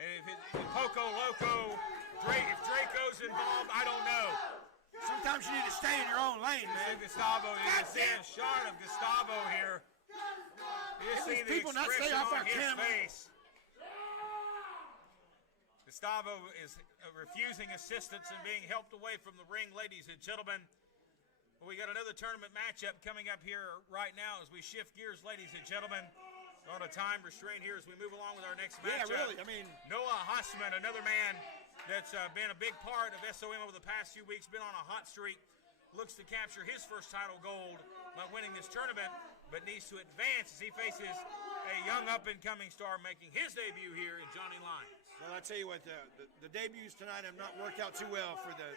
and if Poco Loco. If Draco's involved, I don't know. Sometimes you need to stay in your own lane, man. Gustavo, you can see a shot of Gustavo here. You Can see these the people not stay expression off on our his camera? face. Gustavo is refusing assistance and being helped away from the ring, ladies and gentlemen. But we got another tournament matchup coming up here right now as we shift gears, ladies and gentlemen. On a time restraint here as we move along with our next matchup. Yeah, really. I mean, Noah Hossman, another man that's been a big part of SOM over the past few weeks, been on a hot streak, looks to capture his first title gold by winning this tournament, but needs to advance as he faces a young up-and-coming star making his debut here in Johnny Lyons. well, I tell you what, the debuts tonight have not worked out too well for the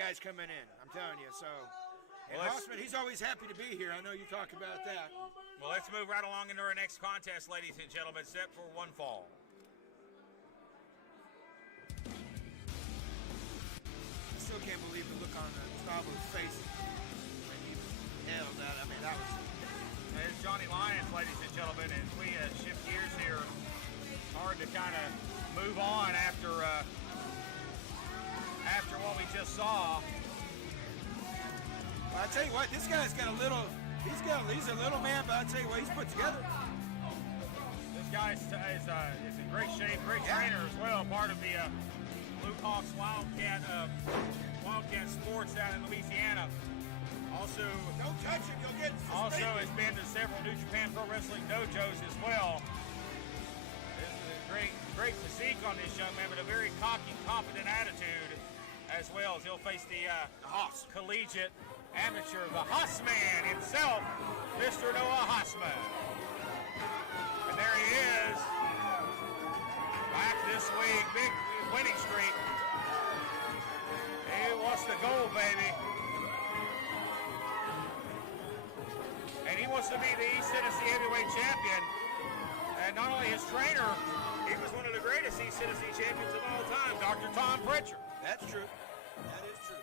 guys coming in. I'm telling you. So, and Well, Hossman, he's always happy to be here. I know you talk about that. Well, let's move right along into our next contest, ladies and gentlemen, set for one fall. I still can't believe the look on Gustavo's face when he was nailed that. I mean, that was. There's Johnny Lyons, ladies and gentlemen, as we shift gears here. Hard to kind of move on after what we just saw. I tell you what, this guy's got a little. He's a little man, but I tell you what, he's put together. This guy is in great shape, great trainer as well. Part of the Blue Hawks Wildcat Sports down in Louisiana. Also, Don't touch him, you'll get also suspended. has been to several New Japan Pro Wrestling dojos as well. This is a great physique on this young man, but a very cocky, confident attitude as well as he'll face the Hoss. collegiate amateur, the Hossman himself, Mr. Noah Hossman. And there he is, back this week, big winning streak. He wants the gold, baby. And he wants to be the East Tennessee Heavyweight Champion. And not only his trainer, he was one of the greatest East Tennessee champions of all time, Dr. Tom Pritchard. That's true. That is true.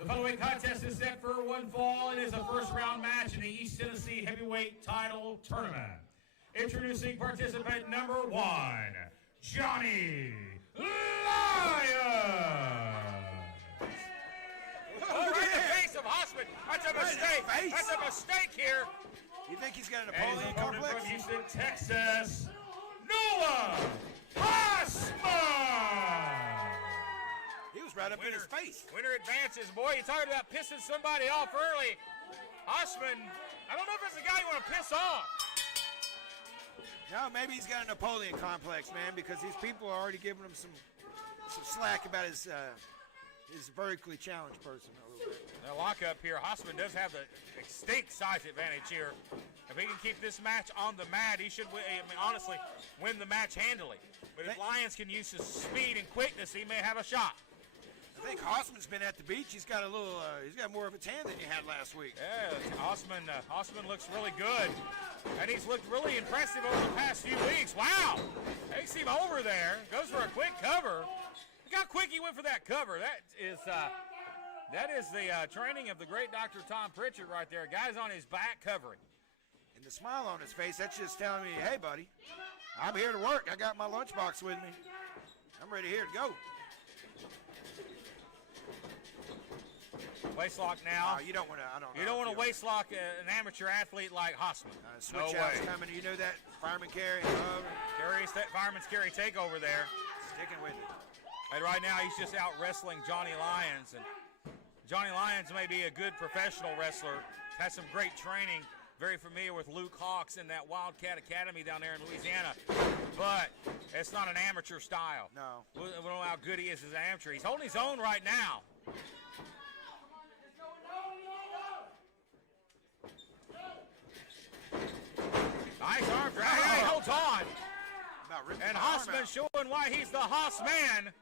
The following contest is set for one fall. It is a first round match in the East Tennessee Heavyweight Title Tournament. Introducing participant number 1, Johnny Lyons. Oh, right in the face of Hossman. That's a Right in the mistake. face. That's a mistake here. You think he's got an And his Napoleon opponent complex? from Houston, Texas, Noah Hossman. He was right up in his face. Winner advances. Boy, you're talking about pissing somebody off early. Hossman, I don't know if it's the guy you want to piss off. No, maybe he's got a Napoleon complex, man, because these people are already giving him some slack about his vertically challenged person a little bit. The lockup here. Hossman does have the extinct size advantage here. If he can keep this match on the mat, he should, honestly, win the match handily. But if Lyons can use his speed and quickness, he may have a shot. I think Hossman's been at the beach. He's got he's got more of a tan than he had last week. Yeah, Hossman looks really good. And he's looked really impressive over the past few weeks. Wow! Takes him over there. Goes for a quick cover. Look how quick he went for that cover. That is the training of the great Dr. Tom Pritchard right there. Guy's on his back covering. And the smile on his face, that's just telling me, hey, buddy, I'm here to work. I got my lunchbox with me. I'm ready here to go. Waist lock now. You don't want to, I don't know. You don't want to waist lock an amateur athlete like Hossman. Switch No out's way. coming. You know that? Fireman carry. Fireman's carry takeover there. Sticking with it. And right now he's just out wrestling Johnny Lyons. And Johnny Lyons may be a good professional wrestler. Has some great training. Very familiar with Luke Hawks in that Wildcat Academy down there in Louisiana. But it's not an amateur style. No. We don't know how good he is as an amateur. He's holding his own right now. Nice arm drag. He holds on. About ripping And my arm Hossman out. showing why he's the Hoss man.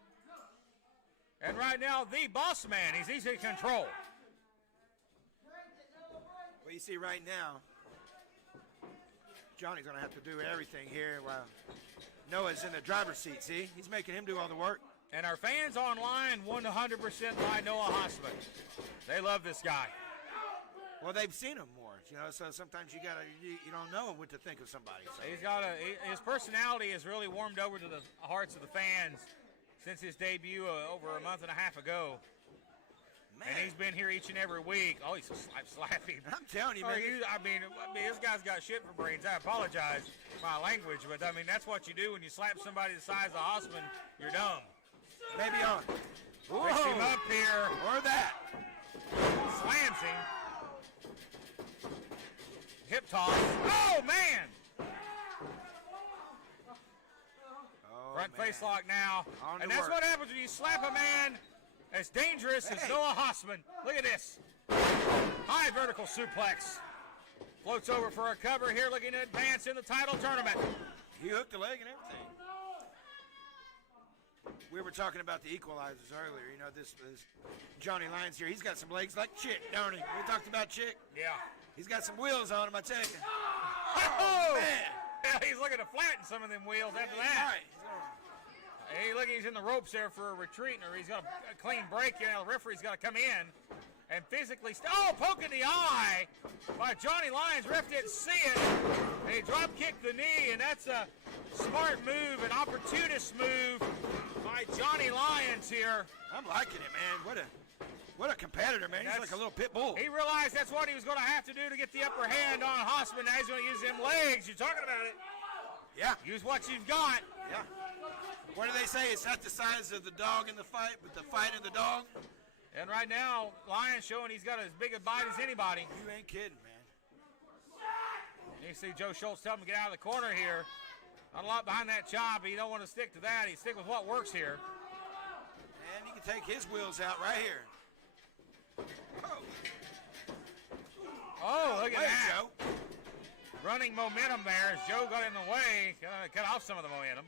And right now, the boss man. He's easy to control. Well, you see right now, Johnny's going to have to do everything here while Noah's in the driver's seat, see? He's making him do all the work. And our fans online 100% by Noah Hossman. They love this guy. Well, they've seen him more, you know, so sometimes you don't know what to think of somebody. So. He's got his personality has really warmed over to the hearts of the fans since his debut over a month and a half ago. And he's been here each and every week. Oh, he's slapping. I'm telling you, man. I mean, this guy's got shit for brains. I apologize for my language, but I mean, that's what you do when you slap somebody the size of Hossman. You're dumb. Maybe on. Push him up here. Or that. Slams him. Hip toss. Oh, man. Front face lock now. And that's what happens when you slap a man as dangerous as Noah Hossman. Look at this. High vertical suplex. Floats over for a cover here, looking to advance in the title tournament. He hooked the leg and everything. We were talking about the equalizers earlier. You know, this Johnny Lyons here. He's got some legs like Chick, don't he? We talked about Chick. Yeah. He's got some wheels on him, I tell you. Oh, man. Yeah, he's looking to flatten some of them wheels after that. Right. Hey, look, he's in the ropes there for a retreat, or he's got a clean break. You know, the referee's got to come in and physically. Poke in the eye by Johnny Lyons. Ref didn't see it. And he drop kicked the knee, and that's a smart move, an opportunist move by Johnny Lyons here. I'm liking it, man. What a competitor, man. He's like a little pit bull. He realized that's what he was going to have to do to get the upper hand on Hossman. Now he's going to use them legs. You're talking about it. Yeah. Use what you've got. Yeah. What do they say? It's not the size of the dog in the fight, but the fight in the dog. And right now, Lyons showing he's got as big a bite as anybody. You ain't kidding, man. You see Joe Schultz tell him to get out of the corner here. Not a lot behind that chop. He don't want to stick to that. He stick with what works here. And he can take his wheels out right here. Oh, look at that. Joe. Running momentum there as Joe got in the way. Cut off some of the momentum.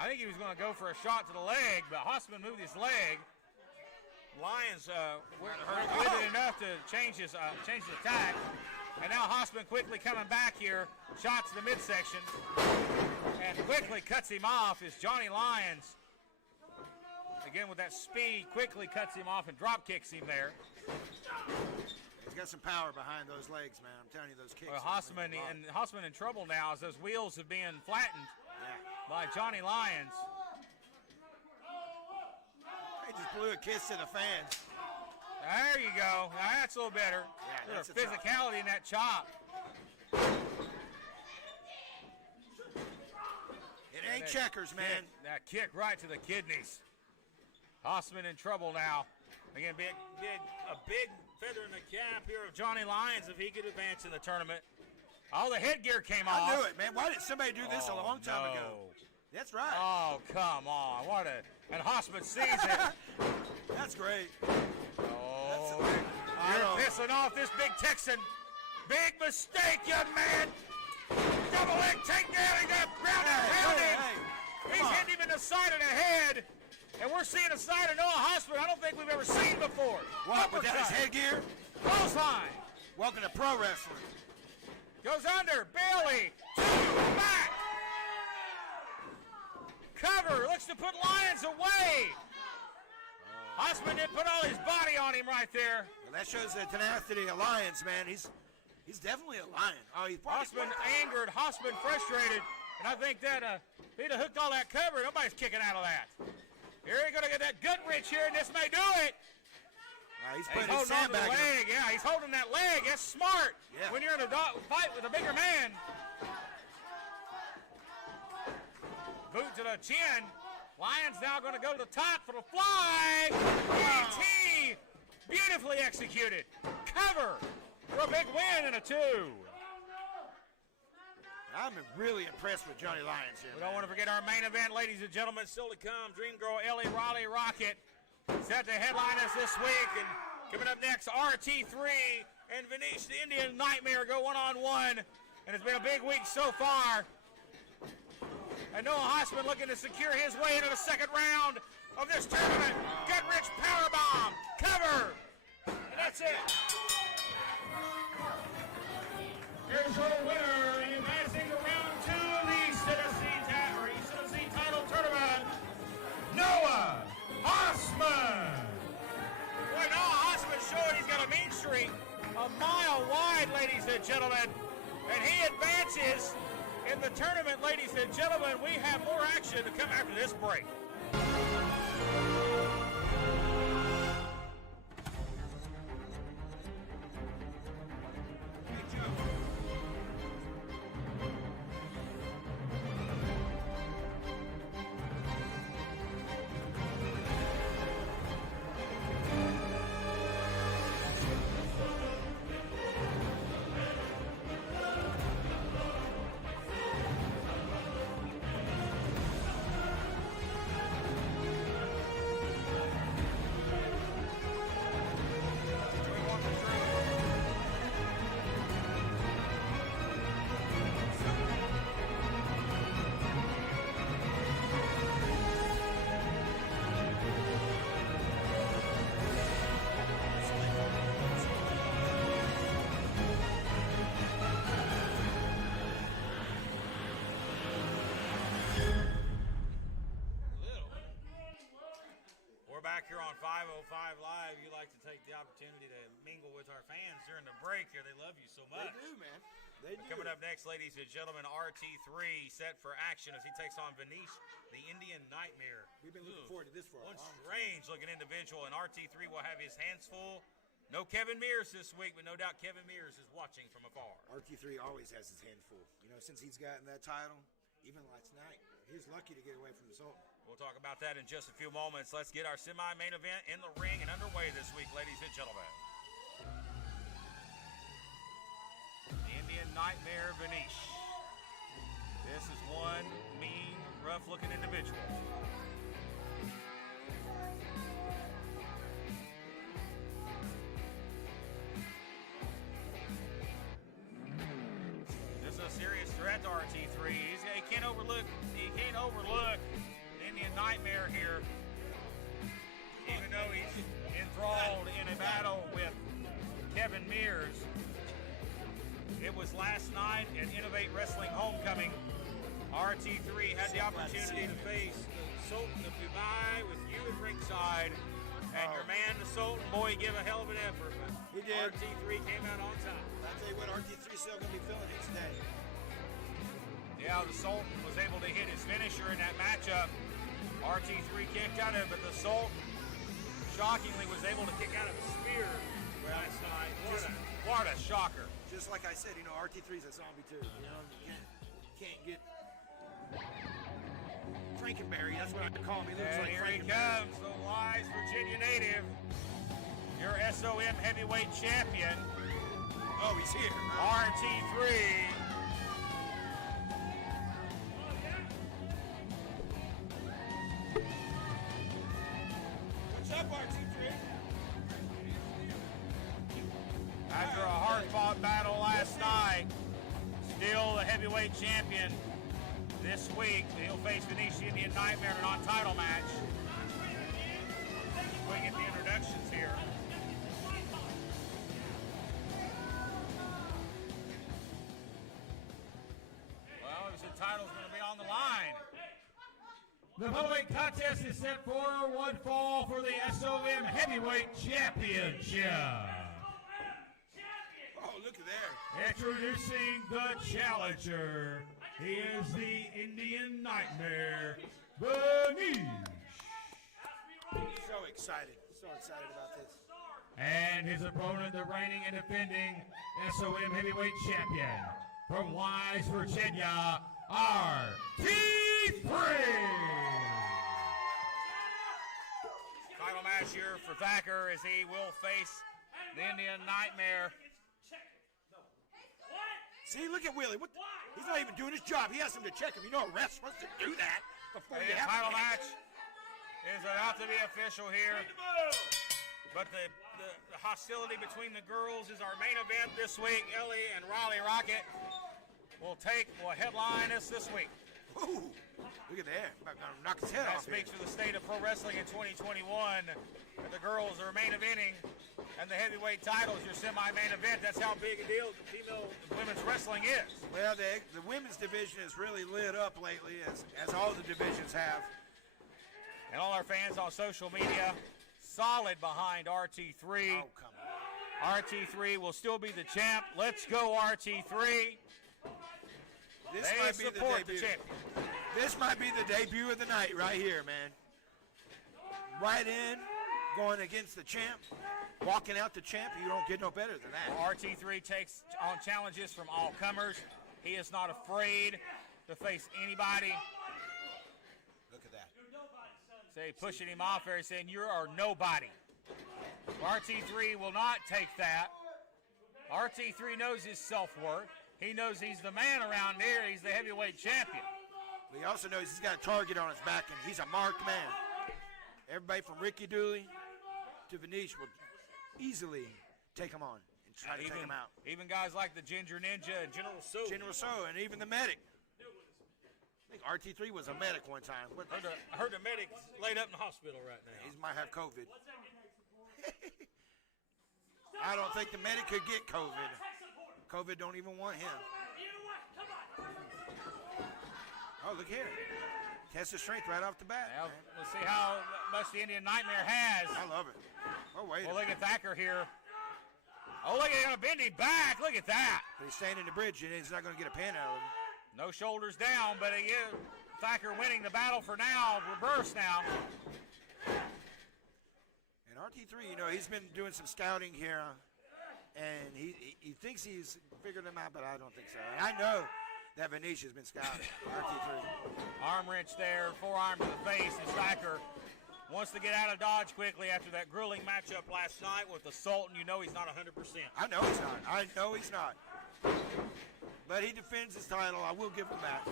I think he was going to go for a shot to the leg, but Hossman moved his leg. Lyons went with it enough to change his attack. And now Hossman quickly coming back here. Shot to the midsection. And quickly cuts him off as Johnny Lyons, again with that speed, quickly cuts him off and drop kicks him there. He's got some power behind those legs, man. I'm telling you, those kicks. Well, Hossman in trouble now as those wheels have been flattened by Johnny Lyons. He just blew a kiss to the fans. There you go. Now that's a little better. Yeah, that's a physicality in that chop. It ain't checkers, man. That kick right to the kidneys. Hossman in trouble now. Again, a big feather in the cap here of Johnny Lyons if he could advance in the tournament. All the headgear came off. I knew it, man. Why didn't somebody do this a long time ago? That's right. Oh, come on. And Hossman sees it. That's great. Oh, you're pissing off this big Texan. Big mistake, young man. Double leg takedown. He got ground and pounded. He's hitting him in the side of the head. And we're seeing a side of Noah Hossman I don't think we've ever seen before. What, without his headgear? Clothesline. Welcome to pro wrestling. Goes under. Bailey. Back. Cover. Looks to put Lyons away. Hossman didn't put all his body on him right there. Well, that shows the tenacity of Lyons, man. He's definitely a lion. Oh, Hossman angered. Hossman frustrated. And I think that if he'd have hooked all that cover, nobody's kicking out of that. Here he's going to get that gut wrench here, and this may do it. He's putting his sandbag on the leg. Yeah, he's holding that leg. That's smart when you're in a fight with a bigger man. Boot to the chin. Lyons now going to go to the top for the fly. DDT. Beautifully executed. Cover for a big win and a 2. I'm really impressed with Johnny Lyons here. We don't want to forget our main event, ladies and gentlemen. Still to come, Dream Girl Ellie Raleigh Rocket set to headline us this week. And coming up next, RT3 and Venice, the Indian Nightmare, go one-on-one. And it's been a big week so far. And Noah Hossman looking to secure his way into the second round of this tournament. Gut-wrench powerbomb. Cover. And that's it. Here's your winner, advancing to round 2 of the East Tennessee title tournament, Noah Hossman. Boy, Noah Hossman showing he's got a mean streak, a mile wide, ladies and gentlemen. And he advances in the tournament, ladies and gentlemen. We have more action to come after this break. back here on 505 Live, you like to take the opportunity to mingle with our fans during the break here. They love you so much. They do, man. They do. Coming up next, ladies and gentlemen, RT3 set for action as he takes on Venice, the Indian Nightmare. We've been looking forward to this for a One long time. strange-looking individual, and RT3 will have his hands full. No Kevin Mears this week, but no doubt Kevin Mears is watching from afar. RT3 always has his hand full. You know, since he's gotten that title, even last night, he was lucky to get away from the Sultan. We'll talk about that in just a few moments. Let's get our semi-main event in the ring and underway this week, ladies and gentlemen. The Indian Nightmare Venice. This is one mean, rough-looking individual. This is a serious threat to RT3. He can't overlook the Indian Nightmare here. Even though he's enthralled in a battle with Kevin Mears. It was last night at Innovate Wrestling Homecoming. RT3 had the opportunity to face the Sultan of Dubai with you at ringside. And your man, the Sultan, boy, give a hell of an effort. But He did. RT3 came out on time. I'll tell you what, RT3 still going to be feeling it today. Yeah, the Sultan was able to hit his finisher in that matchup. RT3 kicked out of it, but the Sultan shockingly was able to kick out of a spear last night. What a shocker. Just like I said, you know, RT3's a zombie too. You know, you can't get Frankenberry. That's what I call him. He looks And like here he Frankenberry. comes, the wise Virginia native, your SOM heavyweight champion, Oh, he's here. RT3. What's up, RT3? After a hard-fought battle last night, still the heavyweight champion this week. He'll face Venice, the Indian Nightmare in a non-title match. We get the introductions here. Well, it was the title's going to be on the line. The heavyweight contest is set for one fall for the SOM Heavyweight Championship. Oh, look at there. Introducing the challenger. He is the Indian Nightmare, Venice. So excited. So excited about this. And his opponent, the reigning and defending SOM Heavyweight Champion from Wise, Virginia, RT3. Title match here for Thacker as he will face the Indian Nightmare. See, look at Willie. What? He's not even doing his job. He has him to check him. You know, a ref supposed to do that before The you have title a match is about to be official here. But the hostility between the girls is our main event this week. Ellie and Riley Rocket will headline us this week. Ooh, look at that. About to knock his head That off here. speaks for the state of pro wrestling in 2021. The girls are main eventing, and the heavyweight title is your semi-main event. That's how big a deal female women's wrestling is. Well, the women's division has really lit up lately, as all the divisions have. And all our fans on social media, solid behind RT3. Oh, come on. RT3 will still be the champ. Let's go, RT3. This They might be the support the debut. champion. This might be the debut of the night right here, man. Right in, going against the champ, walking out the champ. You don't get no better than that. RT3 takes on challenges from all comers. He is not afraid to face anybody. Look at that. Say, pushing him off there, saying, you are nobody. RT3 will not take that. RT3 knows his self-worth. He knows he's the man around here. He's the heavyweight champion. He also knows he's got a target on his back, and he's a marked man. Everybody from Ricky Dooley to Venice will easily take him on and try to take him out. Even guys like the Ginger Ninja and General Sue. General So, and even the medic. I think RT3 was a medic one time. What? I heard the medic's laid up in the hospital right now. He might have COVID. I don't think the medic could get COVID. COVID don't even want him. Oh, look here. Test of strength right off the bat. Now, man. let's see how much the Indian Nightmare has. I love it. Oh, wait. Well, look at Thacker here. Oh, look at him bending back. Look at that. But he's staying in the bridge, and he's not going to get a pin out of him. No shoulders down, but Thacker winning the battle for now. Reverse now. And RT3, you know, he's been doing some scouting here, and he thinks he's figured them out, but I don't think so. And I know that Venice has been scouting RT3. Arm wrench there, forearm to the face, and Thacker wants to get out of Dodge quickly after that grueling matchup last night with the Sultan. You know he's not 100%. I know he's not. I know he's not. But he defends his title. I will give him that.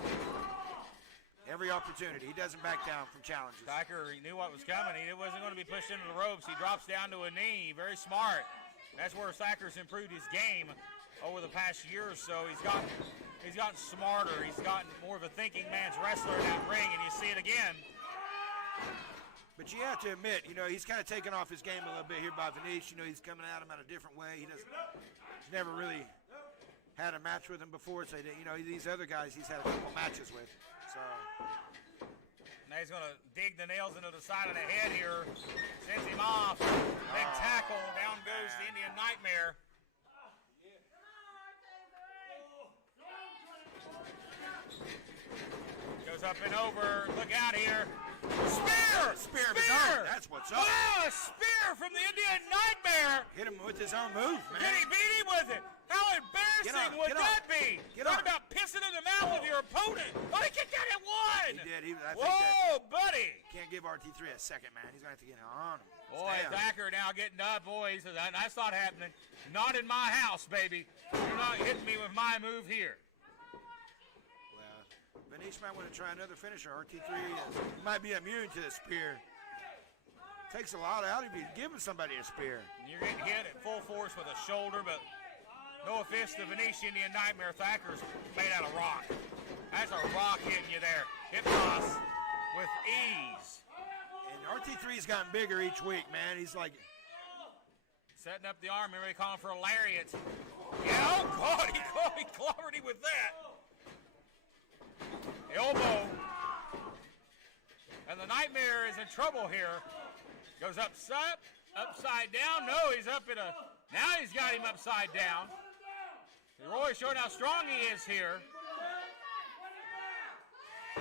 Every opportunity. He doesn't back down from challenges. Thacker, he knew what was coming. He wasn't going to be pushed into the ropes. He drops down to a knee. Very smart. That's where Thacker's improved his game over the past year or so. He's gotten smarter. He's gotten more of a thinking man's wrestler in that ring, and you see it again. But you have to admit, you know, he's kind of taken off his game a little bit here by Venice. You know, he's coming at him in a different way. He's never really had a match with him before. So, you know, these other guys he's had a couple matches with. So now he's going to dig the nails into the side of the head here. Sends him off. Big tackle. Down goes the Indian Nightmare. Goes up and over. Look out here. Spear! Spear of his own. That's what's up. Oh, a spear from the Indian Nightmare. Hit him with his own move, man. Did he beat him with it? How embarrassing would that be? Talk about pissing in the mouth of your opponent. Oh, he kicked out at one. He did. I think Whoa, buddy. Can't give RT3 a second, man. He's going to have to get on him. Boy, Thacker now getting up, boys. That's not happening. Not in my house, baby. You're not hitting me with my move here. Venice might want to try another finisher. RT3 might be immune to the spear. Takes a lot out of you giving somebody a spear. You're getting hit at full force with a shoulder, but no offense to Venice Indian Nightmare. Thacker's made out of rock. That's a rock hitting you there. Hip toss with ease. And RT3's gotten bigger each week, man. He's like setting up the arm. Remember they call him for a lariat. Yeah, oh God, he clobbered him with that. Elbow. And the Nightmare is in trouble here. Goes upside down. No, he's up in a... Now he's got him upside down. Roy showing how strong he is here.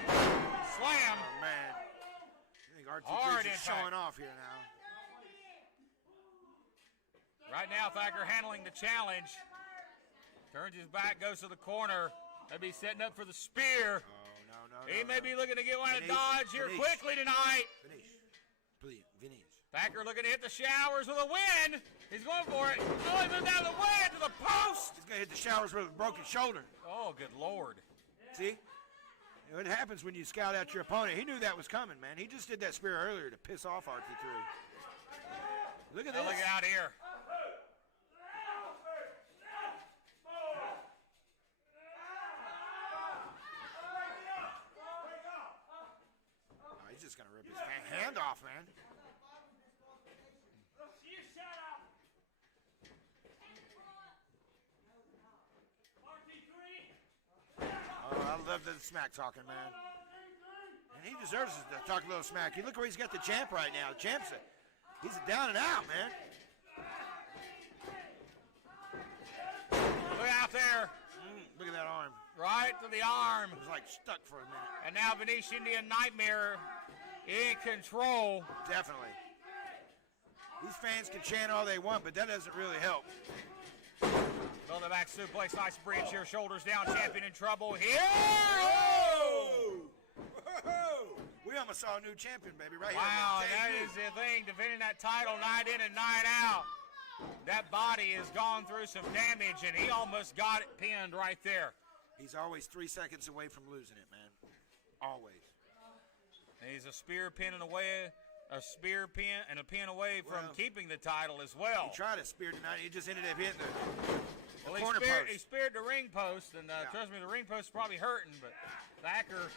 Slam. Oh, man. I think RT3 is showing off here now. Right now, Thacker handling the challenge. Turns his back, goes to the corner. Maybe setting up for the spear. He may be looking to get one of Dodge here quickly tonight. Venice. Thacker looking to hit the showers with a win. He's going for it. Oh, he moved out of the way to the post. He's going to hit the showers with a broken shoulder. Oh, good Lord. See? What happens when you scout out your opponent? He knew that was coming, man. He just did that spear earlier to piss off RT3. Look at this. Look out here. He's just going to rip his hand off, man. Oh, I love the smack talking, man. And he deserves to talk a little smack. You look where he's got the champ right now. The champ's he's down and out, man. Look out there. Look at that arm. Right to the arm. It was like stuck for a minute. And now Venice Indian Nightmare in control. Definitely. These fans can chant all they want, but that doesn't really help. Build the back suplex, nice bridge here, shoulders down, champion in trouble here. Oh! We almost saw a new champion, baby, right here. Wow, that is the thing, defending that title night in and night out. That body has gone through some damage, and he almost got it pinned right there. He's always 3 seconds away from losing it, man. Always. And he's a spear pin and away, a spear pin and a pin away from keeping the title as well. He tried a spear tonight. He just ended up hitting the corner post. He speared the ring post, and trust me, the ring post is probably hurting, but Thacker's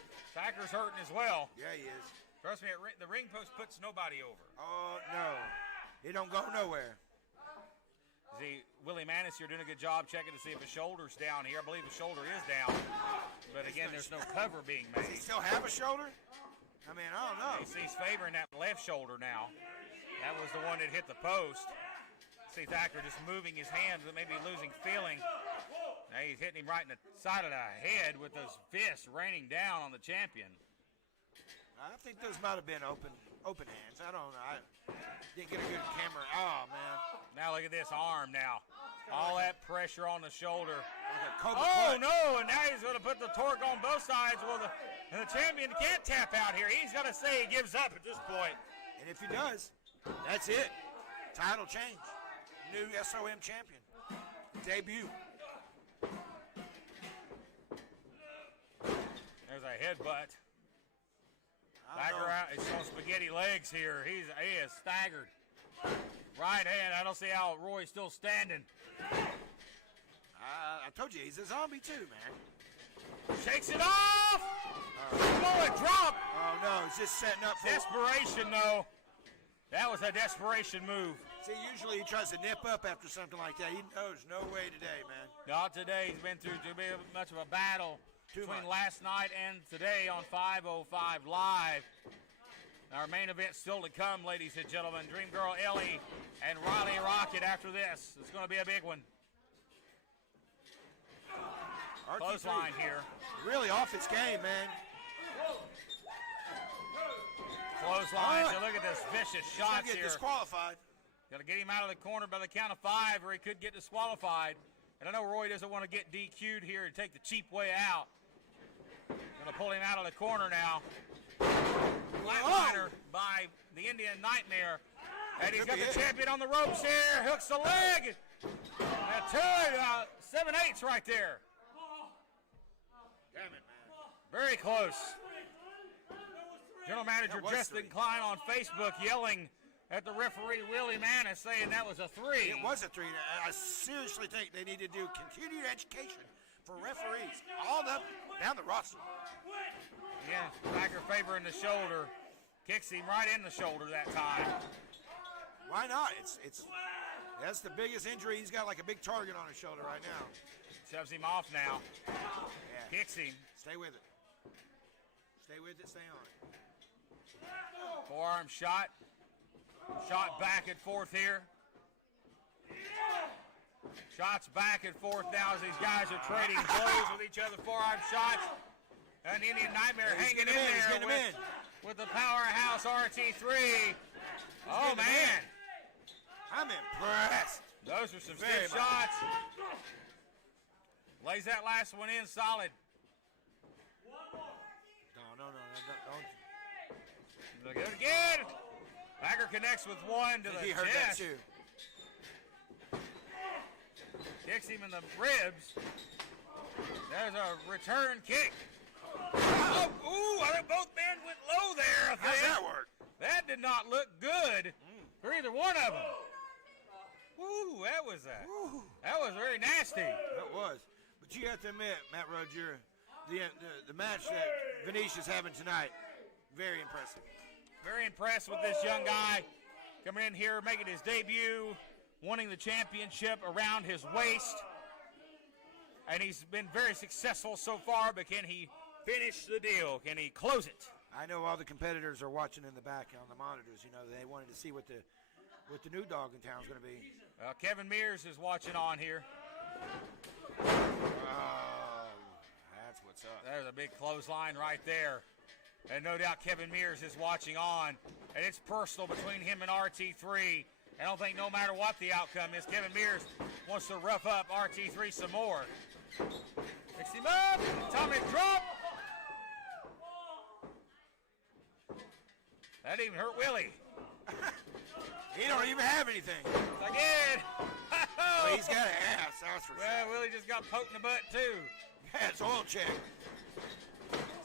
hurting as well. Yeah, he is. Trust me, the ring post puts nobody over. Oh, no. It don't go nowhere. See, Willie Manis here doing a good job checking to see if his shoulder's down here. I believe his shoulder is down. But again, there's no cover being Does he made. still have a shoulder? I mean, I don't know. He's favoring that left shoulder now. That was the one that hit the post. See Thacker just moving his hands, but maybe losing feeling. Now he's hitting him right in the side of the head with those fists raining down on the champion. I think those might have been open hands. I don't know. I didn't get a good camera. Oh, man. Now look at this arm now. All that pressure on the shoulder. Like a Cobra Oh, clutch. no, and now he's going to put the torque on both sides. Well, the champion can't tap out here. He's going to say he gives up at this point. And if he does, that's it. Title change. New SOM champion. Debut. There's a headbutt. I don't Thacker know. out. He's showing spaghetti legs here. He is staggered. Right hand. I don't see how Roy's still standing. I told you, he's a zombie too, man. Shakes it off. Oh, it dropped. Oh, no, he's just setting up for... Desperation, though. That was a desperation move. See, usually he tries to nip up after something like that. He knows no way today, man. Not today. He's been through too much of a battle Too between much. last night and today on 505 Live. Our main event still to come, ladies and gentlemen. Dream Girl Ellie and Riley Rocket after this. It's going to be a big one. RT3 Clothesline here. really off its game, man. Clothesline. All right. So look at this vicious He's gonna shots get here. disqualified. Got to get him out of the corner by the count of 5 or he could get disqualified. And I know Roy doesn't want to get DQ'd here and take the cheap way out. Going to pull him out of the corner now. Flatliner by the Indian Nightmare. And he's Could got be the it. champion on the ropes here. Hooks the leg. And 7/8 right there. Damn it, man. Very close. General Manager That was Justin 3. Klein on Facebook yelling at the referee Willie Manis saying that was a 3. It was a 3. I seriously think they need to do continued education for referees all up down the roster. Yeah, Thacker favoring the shoulder. Kicks him right in the shoulder that time. Why not? It's that's the biggest injury. He's got like a big target on his shoulder right now. Shoves him off now. Yeah. Kicks him. Stay with it. Stay with it. Stay on it. Forearm shot. Shot back and forth here. Shots back and forth now as these guys are trading blows with each other. Forearm shots. And Indian Nightmare He's hanging in getting him in, he's there getting him with the powerhouse RT3. Oh, getting him man. I'm impressed. Those are some Very stiff much. shots. Lays that last one in solid. No, don't. Look at it again. Thacker connects with one to the He heard that chest. too. Kicks him in the ribs. There's a return kick. Oh, ooh, I think both men went low there. I How's think. that work? That did not look good for either one of them. Woo, that was very nasty. That was. But you have to admit, Matt Roger, the match that Venice is having tonight, very impressive. Very impressed with this young guy coming in here, making his debut, winning the championship around his waist. And he's been very successful so far, but can he finish the deal? Can he close it? I know all the competitors are watching in the back on the monitors. You know, they wanted to see what the new dog in town is going to be. Kevin Mears is watching on here. Oh, that's what's up. There's a big clothesline right there. And no doubt Kevin Mears is watching on. And it's personal between him and RT3. I don't think no matter what the outcome is, Kevin Mears wants to rough up RT3 some more. Picks him up. Atomic drop. That didn't even hurt Willie. He don't even have anything. Again. Well, he's got an ass, that's for Well, sure. Willie just got poked in the butt, too. Yeah, it's oil check.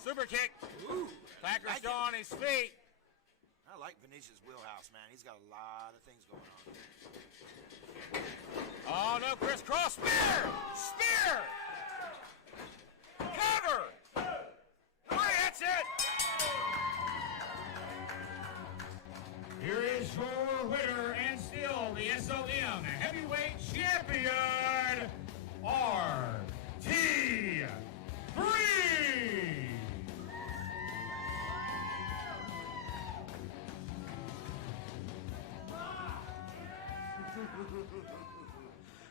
Super kick. Ooh. Thacker's I still on his feet. I like Venetia's wheelhouse, man. He's got a lot of things going on. Oh, no, crisscross. Spear! Spear! Cover! All right, that's it. Here is your winner and still the SOM Heavyweight Champion, RT3.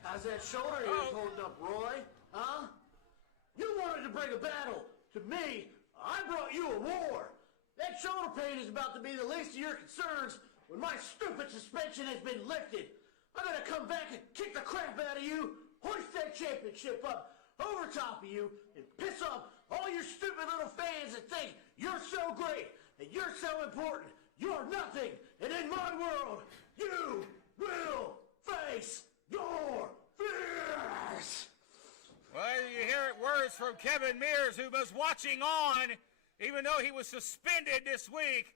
How's that shoulder you're holding up, Roy? Huh? You wanted to bring a battle to me. I brought you a war. That shoulder pain is about to be the least of your concerns when my stupid suspension has been lifted. I'm gonna come back and kick the crap out of you, hoist that championship up over top of you, and piss off all your stupid little fans that think you're so great and you're so important. You're nothing, and in my world, you will face your fears. Well, you hear words from Kevin Mears, who was watching on, even though he was suspended this week.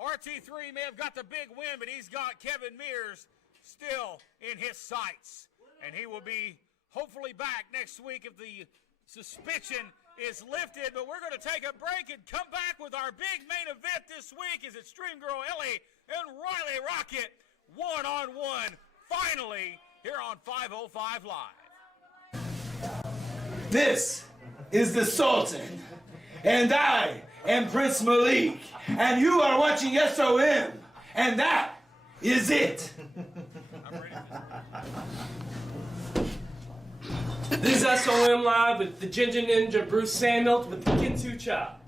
RT3 may have got the big win, but he's got Kevin Mears still in his sights. And he will be hopefully back next week if the suspension is lifted. But we're going to take a break and come back with our big main event this week as it's Dream Girl Ellie and Riley Rocket one-on-one, finally, here on 505 Live. This is the Sultan, and I am Prince Malik, and you are watching SOM, and that is it. This is SOM Live with the Ginger Ninja Bruce Samuel with the Kinsu Chop.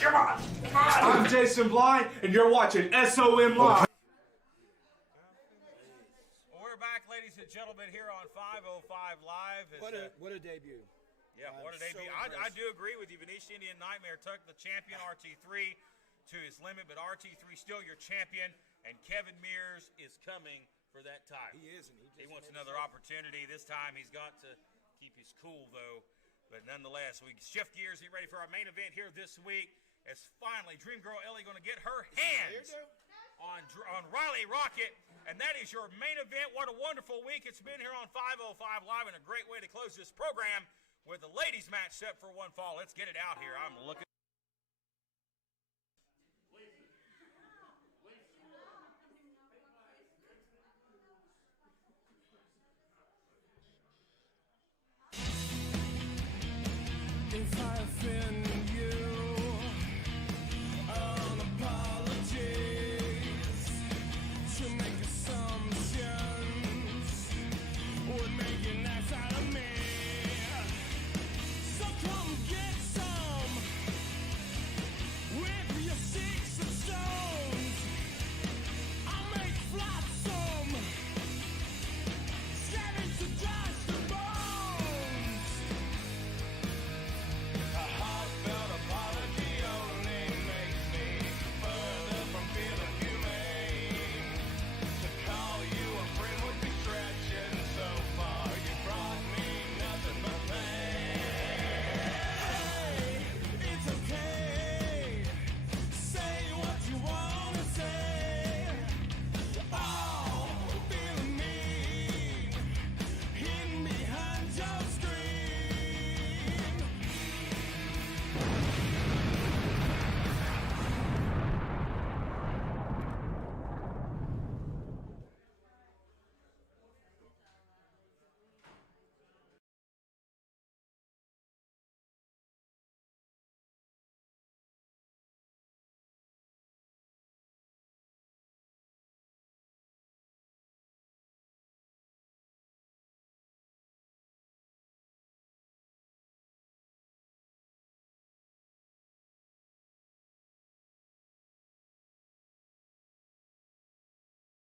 Come on. I'm Jason Blind, and you're watching SOM Live. We're back, ladies and gentlemen, here on 505 Live. What a debut. Yeah, what a so debut. I do agree with you. Venice Indian Nightmare took the champion RT3 to his limit, but RT3 still your champion, and Kevin Mears is coming for that title. He is, and he wants another opportunity. This time he's got to keep his cool, though. But nonetheless, we shift gears, get ready for our main event here this week, as finally Dream Girl Ellie going to get her hands on Riley Rocket, and that is your main event. What a wonderful week it's been here on 505 Live, and a great way to close this program with the ladies match set for one fall. Let's get it out here. I'm looking. If I offend you